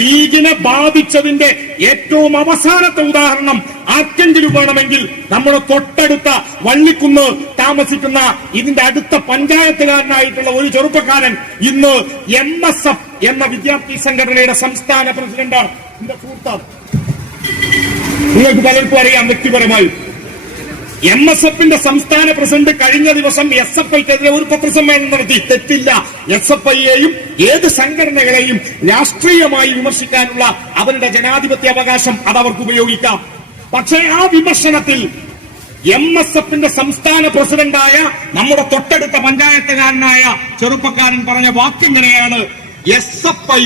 ലീഗിനെ ബാധിച്ചതിന്റെ ഏറ്റവും അവസാനത്തെ ഉദാഹരണം ആർക്കെങ്കിലും വേണമെങ്കിൽ നമ്മുടെ തൊട്ടടുത്ത വള്ളിക്കുന്ന് താമസിക്കുന്ന ഇതിന്റെ അടുത്ത പഞ്ചായത്തുകാരനായിട്ടുള്ള ഒരു ചെറുപ്പക്കാരൻ ഇന്ന് MSF എന്ന വിദ്യാർത്ഥി സംഘടനയുടെ സംസ്ഥാന പ്രസിഡന്റാണ്. എന്റെ സുഹൃത്താണ്, നിങ്ങൾക്ക് പലർക്കും അറിയാം വ്യക്തിപരമായി. MSFന്റെ സംസ്ഥാന പ്രസിഡന്റ് കഴിഞ്ഞ ദിവസം SFIക്കെതിരെ ഒരു പത്രസമ്മേളനം നടത്തി. തെറ്റില്ല, SFIയെയും ഏത് സംഘടനകളെയും രാഷ്ട്രീയമായി വിമർശിക്കാനുള്ള അവരുടെ ജനാധിപത്യ അവകാശം അതവർക്ക് ഉപയോഗിക്കാം. പക്ഷേ ആ വിമർശനത്തിൽ MSFന്റെ സംസ്ഥാന പ്രസിഡന്റായ നമ്മുടെ തൊട്ടടുത്ത പഞ്ചായത്തുകാരനായ ചെറുപ്പക്കാരൻ പറഞ്ഞ വാക്കെങ്ങനെയാണ്? SFI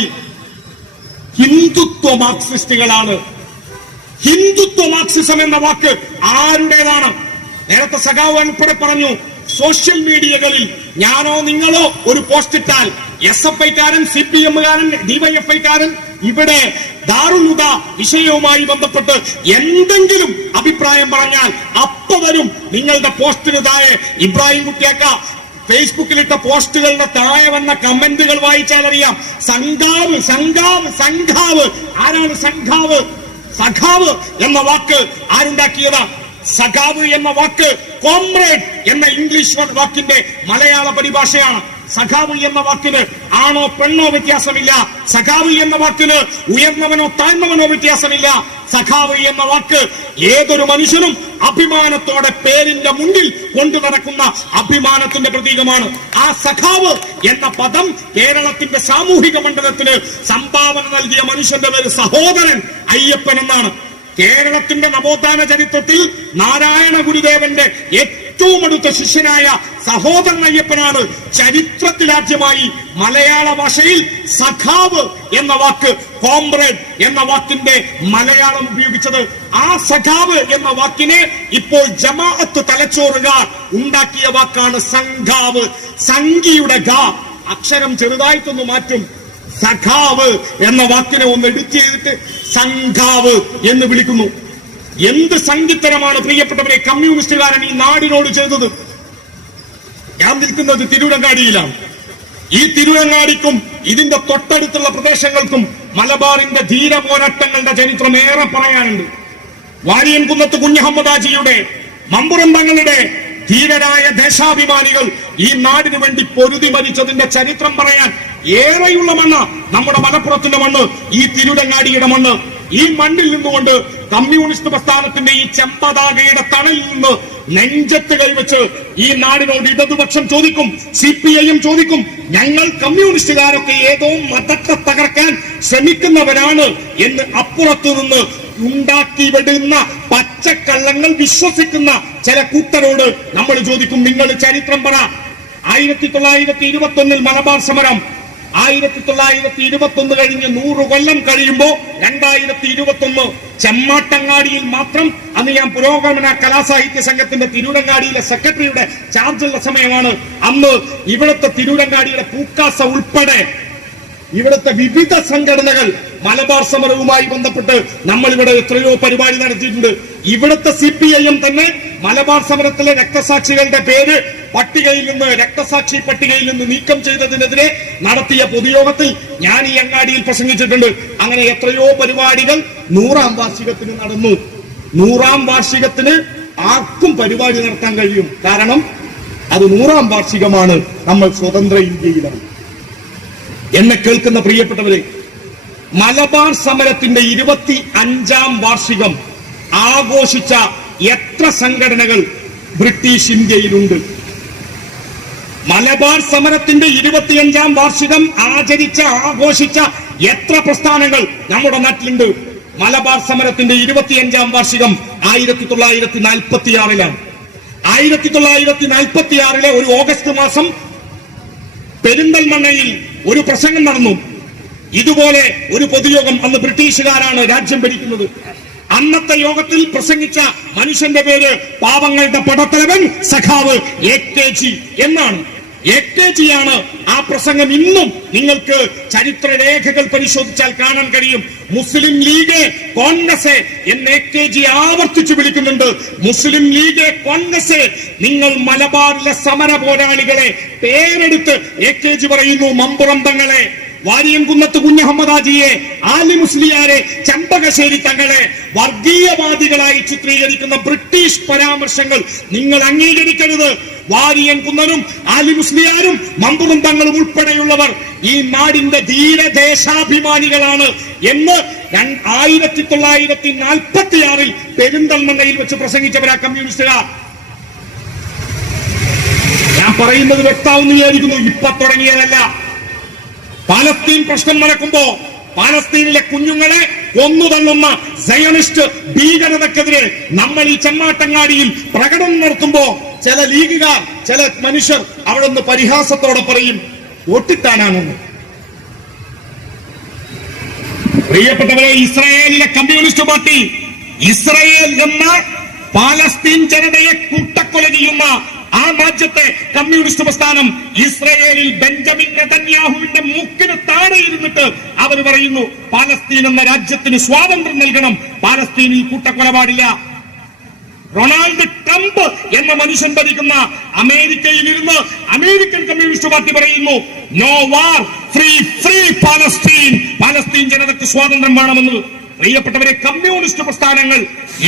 ഹിന്ദുത്വ മാർക്സിസ്റ്റുകളാണ്. ഹിന്ദുത്വ മാർക്സിസം എന്ന വാക്ക് ആരുടേതാണ്? നേരത്തെ സഖാവ് ഉൾപ്പെടെ പറഞ്ഞു, സോഷ്യൽ മീഡിയകളിൽ ഞാനോ നിങ്ങളോ ഒരു പോസ്റ്റ് ഇട്ടാൽ SFIക്കാരൻ, CPMകാരൻ, DYFIക്കാരൻ ഇവിടെ ദാറുൽ ഹുദ വിഷയവുമായി ബന്ധപ്പെട്ട് എന്തെങ്കിലും അഭിപ്രായം പറഞ്ഞാൽ അപ്പൊ വരും നിങ്ങളുടെ പോസ്റ്റിന് താഴെ. ഇബ്രാഹിം കുട്ടിയാക്ക ഫേസ്ബുക്കിലിട്ട പോസ്റ്റുകളുടെ താഴെ വന്ന കമന്റുകൾ വായിച്ചാൽ അറിയാം. സംഘാവ് സംഘാവ് സംഘാവ്. ആരാണ് സംഘാവ്? സഖാവ് എന്ന വാക്ക് ആരുണ്ടാക്കിയത്? സഖാവ് എന്ന വാക്ക് കോംറേഡ് എന്ന ഇംഗ്ലീഷ് വാക്കിന്റെ മലയാള പരിഭാഷയാണ്. സഖാവ് എന്ന വാക്കിന് ആണോ പെണ്ണോ വ്യത്യാസമില്ല. സഖാവ് എന്ന വാക്കിന് ഉയർന്നവനോ താഴ്ന്നവനോ വ്യത്യാസമില്ല. സഖാവ് എന്ന വാക്ക് ഏതൊരു മനുഷ്യനും അഭിമാനത്തോടെ പേരിന്റെ മുന്നിൽ കൊണ്ടു നടക്കുന്ന അഭിമാനത്തിന്റെ പ്രതീകമാണ്. ആ സഖാവ് എന്ന പദം കേരളത്തിന്റെ സാമൂഹിക മണ്ഡലത്തിന് സംഭാവന നൽകിയ മനുഷ്യന്റെ പേര് സഹോദരൻ അയ്യപ്പൻ എന്നാണ്. കേരളത്തിന്റെ നവോത്ഥാന ചരിത്രത്തിൽ നാരായണ ഗുരുദേവന്റെ ഏറ്റവും അടുത്ത ശിഷ്യനായ സഹോദരൻ അയ്യപ്പനാണ് ചരിത്രത്തിലാദ്യമായി മലയാള ഭാഷയിൽ സഖാവ് എന്ന വാക്ക്, കോംറേഡ് എന്ന വാക്കിന്റെ മലയാളം ഉപയോഗിച്ചത്. ആ സഖാവ് എന്ന വാക്കിനെ ഇപ്പോൾ ജമാഅത്ത് തലച്ചോറുകാർ ഉണ്ടാക്കിയ വാക്കാണ് സംഘാവ്. സംഘിയുടെ ഗ അക്ഷരം ചെറുതായിട്ടൊന്ന് മാറ്റും. സഖാവ് എന്ന വാക്കിനെ ഒന്ന് എഡിറ്റ് ചെയ്തിട്ട് സംഘാവ് എന്ന് വിളിക്കുന്നു. എന്ത് സംഗീതരമാണ് പ്രിയപ്പെട്ടവരെ കമ്മ്യൂണിസ്റ്റുകാരൻ ഈ നാടിനോട് ചെയ്തത്? ഞാൻ നിൽക്കുന്നത് തിരൂരങ്ങാടിയിലാണ്. ഈ തിരൂരങ്ങാടിക്കും ഇതിന്റെ തൊട്ടടുത്തുള്ള പ്രദേശങ്ങൾക്കും മലബാറിന്റെ ധീര പോരാട്ടങ്ങളുടെ ചരിത്രം ഏറെ പറയാനുണ്ട്. വാരിയൻകുന്നത്ത് കുഞ്ഞഹമ്മദാജിയുടെ, മമ്പുറം തങ്ങളുടെ ധീരരായ ദേശാഭിമാനികൾ ഈ നാടിനു വേണ്ടി പൊരുതി മരിച്ചതിന്റെ ചരിത്രം പറയാൻ ഏറെയുള്ള മണ്ണ് നമ്മുടെ മലപ്പുറത്തിന്റെ മണ്ണ്, ഈ തിരുരങ്ങാടിയുടെ മണ്ണ്. ഈ മണ്ണിൽ നിന്നുകൊണ്ട് കമ്മ്യൂണിസ്റ്റ് പ്രസ്ഥാനത്തിന്റെ ഈ ചെമ്പതാകയുടെ തണലിൽ നിന്ന് നെഞ്ചത്ത് കൈവച്ച് ഈ നാടിനോട് ഇടതുപക്ഷം ചോദിക്കും, CPIM ചോദിക്കും, ഞങ്ങൾ കമ്മ്യൂണിസ്റ്റുകാരൊക്കെ ഏതോ മതത്തെ തകർക്കാൻ ശ്രമിക്കുന്നവരാണ് എന്ന് അപ്പുറത്തു നിന്ന് ഉണ്ടാക്കി വിടുന്ന പച്ചക്കള്ളങ്ങൾ വിശ്വസിക്കുന്ന ചില കൂട്ടരോട് നമ്മൾ ചോദിക്കും, നിങ്ങൾ ചരിത്രം പറ. 1921 മലബാർ സമരം, 1921 കഴിഞ്ഞ് 100 കൊല്ലം കഴിയുമ്പോ 2021 ചെമ്മാട്ടങ്ങാടിയിൽ മാത്രം, അന്ന് ഞാൻ പുരോഗമന കലാസാഹിത്യ സംഘത്തിന്റെ തിരൂരങ്ങാടിയിലെ സെക്രട്ടറിയുടെ ചാർജുള്ള സമയമാണ്. അന്ന് ഇവിടുത്തെ തിരൂരങ്ങാടിയുടെ പൂക്കാസ ഉൾപ്പെടെ ഇവിടുത്തെ വിവിധ സംഘടനകൾ മലബാർ സമരവുമായി ബന്ധപ്പെട്ട് നമ്മൾ ഇവിടെ എത്രയോ പരിപാടി നടത്തിയിട്ടുണ്ട്. ഇവിടുത്തെ CPIM തന്നെ മലബാർ സമരത്തിലെ രക്തസാക്ഷികളുടെ പേര് പട്ടികയിൽ നിന്ന്, രക്തസാക്ഷി പട്ടികയിൽ നിന്ന് നീക്കം ചെയ്തതിനെതിരെ നടത്തിയ പൊതുയോഗത്തിൽ ഞാൻ ഈ അങ്ങാടിയിൽ പ്രസംഗിച്ചിട്ടുണ്ട്. അങ്ങനെ എത്രയോ പരിപാടികൾ 100ാം വാർഷികത്തിന് നടന്നു. 100ാം വാർഷികത്തിന് ആർക്കും പരിപാടി നടത്താൻ കഴിയും. കാരണം അത് 100ാം വാർഷികമാണ്. നമ്മൾ സ്വതന്ത്ര ഇന്ത്യയിലാണ്. എന്നെ കേൾക്കുന്ന പ്രിയപ്പെട്ടവരെ, മലബാർ സമരത്തിന്റെ 25ാം വാർഷികം ആഘോഷിച്ച എത്ര സംഘടനകൾ ബ്രിട്ടീഷ് ഇന്ത്യയിലുണ്ട്? മലബാർ സമരത്തിന്റെ 25ാം വാർഷികം ആഘോഷിച്ച എത്ര പ്രസ്ഥാനങ്ങൾ നമ്മുടെ നാട്ടിലുണ്ട്? മലബാർ സമരത്തിന്റെ 25ാം വാർഷികം 1946-ലാണ്. 1946 ഒരു ഓഗസ്റ്റ് മാസം പെരിന്തൽമണ്ണയിൽ ഒരു പ്രസംഗം നടന്നു. ഇതുപോലെ ഒരു പൊതുയോഗം, അന്ന് ബ്രിട്ടീഷുകാരാണ് രാജ്യം ഭരിക്കുന്നത്. അന്നത്തെ യോഗത്തിൽ പ്രസംഗിച്ച മനുഷ്യന്റെ പേര് പാവങ്ങളുടെ പടത്തലവൻ സഖാവ് AKG എന്നാണ്. AKG ആണ് ആ പ്രസംഗം. ഇന്നും നിങ്ങൾക്ക് ചരിത്രരേഖകൾ പരിശോധിച്ചാൽ കാണാൻ കഴിയും. മുസ്ലിം ലീഗ് കോൺഗ്രസ് എന്ന് AKG ആവർത്തിച്ചു വിളിക്കുന്നുണ്ട്. മുസ്ലിം ലീഗ് കോൺഗ്രസ്. നിങ്ങൾ മലബാറിലെ സമര പോരാളികളെ പേരെടുത്ത് AKG പറയുന്നു. മമ്പുറന്തങ്ങളെ, വാരിയംകുന്നത്ത് കുഞ്ഞഹമ്മദാജിയെ, ആലി മുസ്ലിയാരെ, ചമ്പകശ്ശേരി തങ്ങളെ വർഗീയവാദികളായി ചിത്രീകരിക്കുന്ന ബ്രിട്ടീഷ് പരാമർശങ്ങൾ നിങ്ങൾ അംഗീകരിക്കരുത്. വാരിയംകുന്നനും ആലി മുസ്ലിയാരും മമ്പുറം തങ്ങളും ഉൾപ്പെടെയുള്ളവർ ഈ നാടിന്റെ ധീരദേശാഭിമാനികളാണ് എന്ന് 1946 പെരിന്തൽമണ്ണയിൽ വെച്ച് പ്രസംഗിച്ചവരാ കമ്മ്യൂണിസ്റ്റുകാർ. ഞാൻ പറയുന്നത് വ്യക്തമാണെന്ന് വിചാരിക്കുന്നു. ഇപ്പൊ തുടങ്ങിയതല്ല. പാലസ്തീൻ പ്രശ്നം നടക്കുമ്പോ പാലസ്തീനിലെ കുഞ്ഞുങ്ങളെ കൊന്നുതള്ളുന്ന സയണിസ്റ്റ് ഭീകരതക്കെതിരെ നമ്മൾ ഈ ചെമ്മാട്ടങ്ങാടിയിൽ പ്രകടനം നടത്തുമ്പോ ചില ലീഗുകാർ, ചില മനുഷ്യർ അവിടെ നിന്ന് പരിഹാസത്തോടെ പറയും ഒട്ടിത്താനാണെന്ന്. പ്രിയപ്പെട്ടവരെ, ഇസ്രായേലിലെ കമ്മ്യൂണിസ്റ്റ് പാർട്ടി ഇസ്രായേൽ എന്ന പാലസ്തീൻ ജനതയെ കൂട്ടക്കൊല ചെയ്യുന്ന ആ രാജ്യത്തെ കമ്മ്യൂണിസ്റ്റ് പ്രസ്ഥാനം ഇസ്രായേലിൽ ബെഞ്ചമിൻ നെതന്യാഹുവിന്റെ മൂക്കിന് താഴെ ഇരുന്നിട്ട് അവർ പറയുന്നു പാലസ്തീൻ എന്ന രാജ്യത്തിന് സ്വാതന്ത്ര്യം നൽകണം, പാലസ്തീനിൽ കൂട്ടക്കൊല പാടില്ല. റൊണാൾഡ് ട്രംപ് എന്ന മനുഷ്യൻ ഭരിക്കുന്ന അമേരിക്കയിൽ ഇരുന്ന് അമേരിക്കൻ കമ്മ്യൂണിസ്റ്റ് പാർട്ടി പറയുന്നു നോ വാർ, ഫ്രീ ഫ്രീ പാലസ്തീൻ, പാലസ്തീൻ ജനതയ്ക്ക് സ്വാതന്ത്ര്യം വേണമെന്ന്. പ്രിയപ്പെട്ടവരെ, കമ്മ്യൂണിസ്റ്റ് പ്രസ്ഥാനങ്ങൾ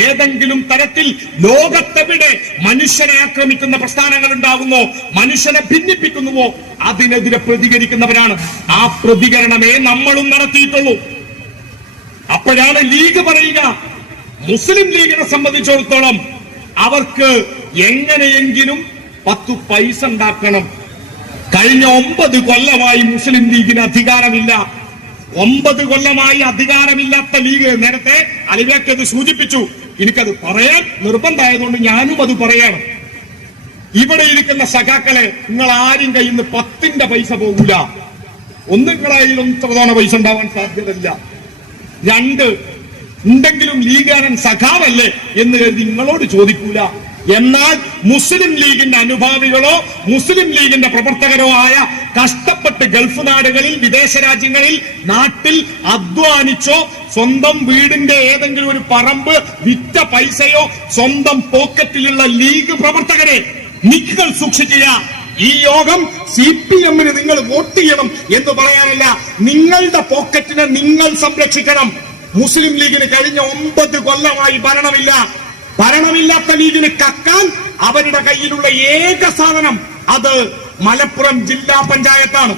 ഏതെങ്കിലും തരത്തിൽ ലോകത്തെവിടെ മനുഷ്യനെ ആക്രമിക്കുന്ന പ്രസ്ഥാനങ്ങൾ ഉണ്ടാകുന്നോ, മനുഷ്യനെ ഭിന്നിപ്പിക്കുന്നുവോ അതിനെതിരെ പ്രതികരിക്കുന്നവരാണ്. ആ പ്രതികരണമേ നമ്മളും നടത്തിയിട്ടുള്ളൂ. അപ്പോഴാണ് ലീഗ് പറയുക, മുസ്ലിം ലീഗിനെ സംബന്ധിച്ചിടത്തോളം അവർക്ക് എങ്ങനെയെങ്കിലും 10 പൈസ ഉണ്ടാക്കണം. കഴിഞ്ഞ 9 കൊല്ലമായി മുസ്ലിം ലീഗിന് അധികാരമില്ല. 9 കൊല്ലമായി അധികാരമില്ലാത്ത ലീഗ്. നേരത്തെ അലിവേക്കത് സൂചിപ്പിച്ചു. എനിക്കത് പറയാൻ നിർബന്ധമായതുകൊണ്ട് ഞാനും അത് പറയണം. ഇവിടെ ഇരിക്കുന്ന സഖാക്കളെ, നിങ്ങൾ ആരും കയ്യിൽ നിന്ന് 10ന്റെ പൈസ പോകൂല. ഒന്ന് നിങ്ങളെ കയ്യിലൊന്നും പ്രധാന പൈസ ഉണ്ടാവാൻ സാധ്യതയില്ല. 2 ഉണ്ടെങ്കിലും ലീഗാരൻ സഖാവല്ലേ എന്ന് കരുതി നിങ്ങളോട് ചോദിക്കൂല. എന്നാൽ മുസ്ലിം ലീഗിന്റെ അനുഭാവികളോ മുസ്ലിം ലീഗിന്റെ പ്രവർത്തകരോ ആയ കഷ്ടപ്പെട്ട് ഗൾഫ് നാടുകളിൽ, വിദേശ രാജ്യങ്ങളിൽ, നാട്ടിൽ അധ്വാനിച്ചോ സ്വന്തം വീടിന്റെ ഏതെങ്കിലും ഒരു പറമ്പ് വിറ്റ പൈസയോ സ്വന്തം പോക്കറ്റിലുള്ള ലീഗ് പ്രവർത്തകരെ നിങ്ങൾ സൂക്ഷിക്കുക. ഈ യോഗം CPM-ന് നിങ്ങൾ വോട്ട് ചെയ്യണം എന്ന് പറയാനല്ല, നിങ്ങളുടെ പോക്കറ്റിനെ നിങ്ങൾ സംരക്ഷിക്കണം. മുസ്ലിം ലീഗിന് കഴിഞ്ഞ 9 കൊല്ലമായി ഭരണമില്ലാത്ത ലീഗിന് കക്കാൻ അവരുടെ കയ്യിലുള്ള ഏക സാധനം അത് മലപ്പുറം ജില്ലാ പഞ്ചായത്താണ്.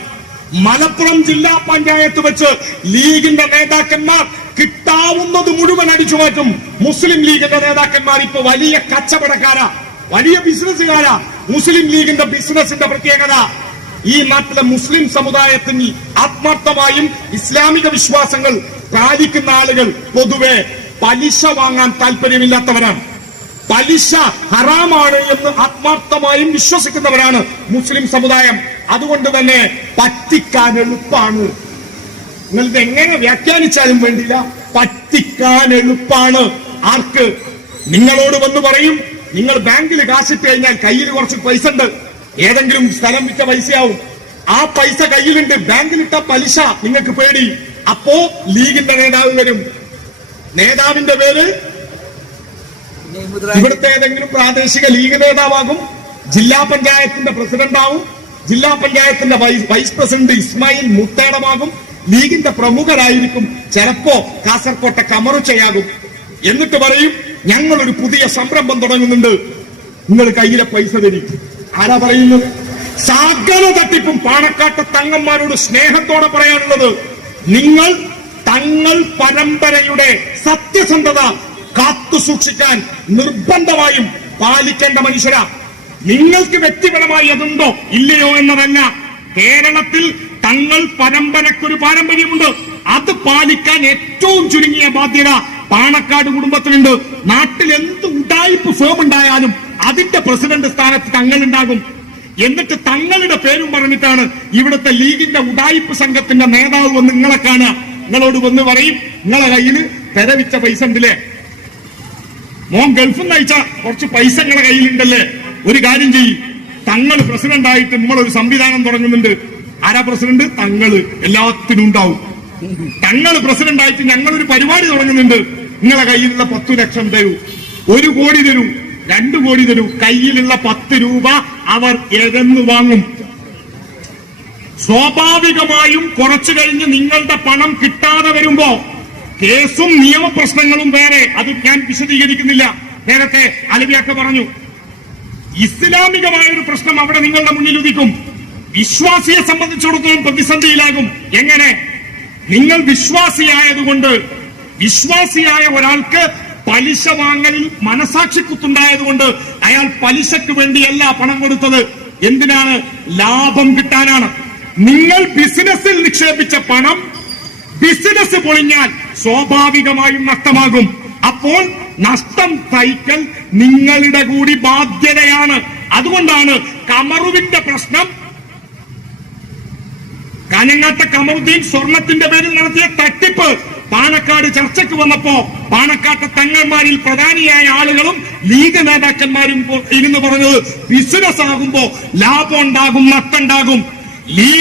മലപ്പുറം ജില്ലാ പഞ്ചായത്ത് വെച്ച് ലീഗിന്റെ നേതാക്കന്മാർ കിട്ടാവുന്നത് മുഴുവൻ അടിച്ചു മാറ്റും. മുസ്ലിം ലീഗിന്റെ നേതാക്കന്മാർ ഇപ്പൊ വലിയ കച്ചവടക്കാരാ, വലിയ ബിസിനസ്സുകാരാ. മുസ്ലിം ലീഗിന്റെ ബിസിനസിന്റെ പ്രത്യേകത, ഈ നാട്ടിലെ മുസ്ലിം സമുദായത്തിൽ ആത്മാർത്ഥമായും ഇസ്ലാമിക വിശ്വാസങ്ങൾ പാലിക്കുന്ന ആളുകൾ പൊതുവെ പലിശ വാങ്ങാൻ താല്പര്യമില്ലാത്തവരാണ്. പലിശ ഹറാമാണ് എന്ന് ആത്മാർത്ഥമായും വിശ്വസിക്കുന്നവരാണ് മുസ്ലിം സമുദായം. അതുകൊണ്ട് തന്നെ പറ്റിക്കാൻ എളുപ്പാണ്. നിങ്ങളിത് എങ്ങനെ വ്യാഖ്യാനിച്ചാലും വേണ്ടില്ല, പറ്റിക്കാൻ എളുപ്പാണ്. ആർക്ക്? നിങ്ങളോട് വന്ന് പറയും, നിങ്ങൾ ബാങ്കിൽ കാശിട്ട് കഴിഞ്ഞാൽ കയ്യിൽ കുറച്ച് പൈസ ഉണ്ട്, ഏതെങ്കിലും സ്ഥലം വിറ്റ പൈസയാവും, ആ പൈസ കയ്യിലുണ്ട്, ബാങ്കിലിട്ട പലിശ നിങ്ങൾക്ക് പേടി. അപ്പോ ലീഗിന്റെ നേതാവ് വരും. നേതാവിന്റെ പേര് ഇവിടുത്തെ ഏതെങ്കിലും പ്രാദേശിക ലീഗ് നേതാവാകും, ജില്ലാ പഞ്ചായത്തിന്റെ പ്രസിഡന്റ് ആവും, ജില്ലാ പഞ്ചായത്തിന്റെ വൈസ് പ്രസിഡന്റ് ഇസ്മായിൽ മുത്തേടമാകും, ലീഗിന്റെ പ്രമുഖരായിരിക്കും, ചിലപ്പോ കാസർകോട്ടെ കമറുച്ചയാകും. എന്നിട്ട് പറയും ഞങ്ങളൊരു പുതിയ സംരംഭം തുടങ്ങുന്നുണ്ട്, നിങ്ങൾ കയ്യിലെ പൈസ തരും. ആരാ പറയുന്നത്? സകല തട്ടിപ്പും പാണക്കാട്ട് തങ്ങന്മാരോട് സ്നേഹത്തോടെ പറയാനുള്ളത്, നിങ്ങൾ തങ്ങൾ പരമ്പരയുടെ സത്യസന്ധത കാത്തു സൂക്ഷിക്കാൻ നിർബന്ധമായും പാലിക്കേണ്ട മനുഷ്യരാ. നിങ്ങൾക്ക് വ്യക്തിപരമായി അതുണ്ടോ ഇല്ലയോ എന്നതല്ല, കേരളത്തിൽ തങ്ങൾ പരമ്പരക്കൊരു പാരമ്പര്യമുണ്ട്, അത് പാലിക്കാൻ ഏറ്റവും ചുരുങ്ങിയ ബാധ്യത പാണക്കാട് കുടുംബത്തിനുണ്ട്. നാട്ടിൽ എന്ത് ഉഡായിപ്പ് ഫേം ഉണ്ടായാലും അതിന്റെ പ്രസിഡന്റ് സ്ഥാനത്ത് തങ്ങളുണ്ടാകും. എന്നിട്ട് തങ്ങളുടെ പേരും പറഞ്ഞിട്ടാണ് ഇവിടുത്തെ ലീഗിന്റെ ഉഡായിപ്പ് സംഘത്തിന്റെ നേതാവ് വന്ന് നിങ്ങളെ കാണുക. നിങ്ങളോട് വന്ന് പറയും നിങ്ങളെ കയ്യിൽ പെരവിച്ച പൈസ ഉണ്ടല്ലേ, മോൻ ഗൾഫിൽ നിന്ന് അയച്ച കുറച്ച് പൈസ നിങ്ങളെ കയ്യിലുണ്ടല്ലേ, ഒരു കാര്യം ചെയ്യും, തങ്ങൾ പ്രസിഡന്റ് ആയിട്ട് നമ്മളൊരു സംവിധാനം തുടങ്ങുന്നുണ്ട്. ആരാ പ്രസിഡന്റ്? തങ്ങള്. എല്ലാത്തിനും ഉണ്ടാവും. തങ്ങൾ പ്രസിഡന്റ് ആയിട്ട് ഞങ്ങളൊരു പരിപാടി തുടങ്ങുന്നുണ്ട്. നിങ്ങളെ കയ്യിലുള്ള 10 ലക്ഷം തരൂ, 1 കോടി തരൂ, 2 കോടി തരൂ. കയ്യിലുള്ള 10 രൂപ അവർ എഴന്നു വാങ്ങും. സ്വാഭാവികമായും കുറച്ചു കഴിഞ്ഞ് നിങ്ങളുടെ പണം കിട്ടാതെ വരുമ്പോ കേസും നിയമപ്രശ്നങ്ങളും വേറെ. അത് ഞാൻ വിശദീകരിക്കുന്നില്ല. നേരത്തെ അലവിയൊക്കെ പറഞ്ഞു. ഇസ്ലാമികമായ ഒരു പ്രശ്നം അവിടെ നിങ്ങളുടെ മുന്നിൽ ഉദിക്കും. വിശ്വാസിയെ സംബന്ധിച്ചിടത്തോളം പ്രതിസന്ധിയിലാകും. എങ്ങനെ? നിങ്ങൾ വിശ്വാസിയായതുകൊണ്ട്, വിശ്വാസിയായ ഒരാൾക്ക് പലിശ വാങ്ങലിൽ മനസാക്ഷി കുത്തുണ്ടായതുകൊണ്ട് അയാൾ പലിശയ്ക്ക് വേണ്ടിയല്ല പണം കൊടുത്തത്. എന്തിനാണ്? ലാഭം കിട്ടാനാണ്. നിങ്ങൾ ബിസിനസ്സിൽ നിക്ഷേപിച്ച പണം ബിസിനസ് പൊളിഞ്ഞാൽ സ്വാഭാവികമായും നഷ്ടമാകും. അപ്പോൾ നഷ്ടം സഹിക്കൽ നിങ്ങളുടെ കൂടി ബാധ്യതയാണ്. അതുകൊണ്ടാണ് കമറുവിന്റെ പ്രശ്നം. കാഞ്ഞങ്ങാട്ടെ കമറുദ്ദീൻ സ്വർണത്തിന്റെ പേരിൽ നടത്തിയ തട്ടിപ്പ് പാണക്കാട് ചർച്ചയ്ക്ക് വന്നപ്പോ പാണക്കാട്ടെ തങ്ങന്മാരിൽ പ്രധാനിയായ ആളുകളും ലീഗ് നേതാക്കന്മാരും ഇരുന്ന് പറഞ്ഞത് ബിസിനസ് ആകുമ്പോ ലാഭം ഉണ്ടാകും, നഷ്ടം ഉണ്ടാകും.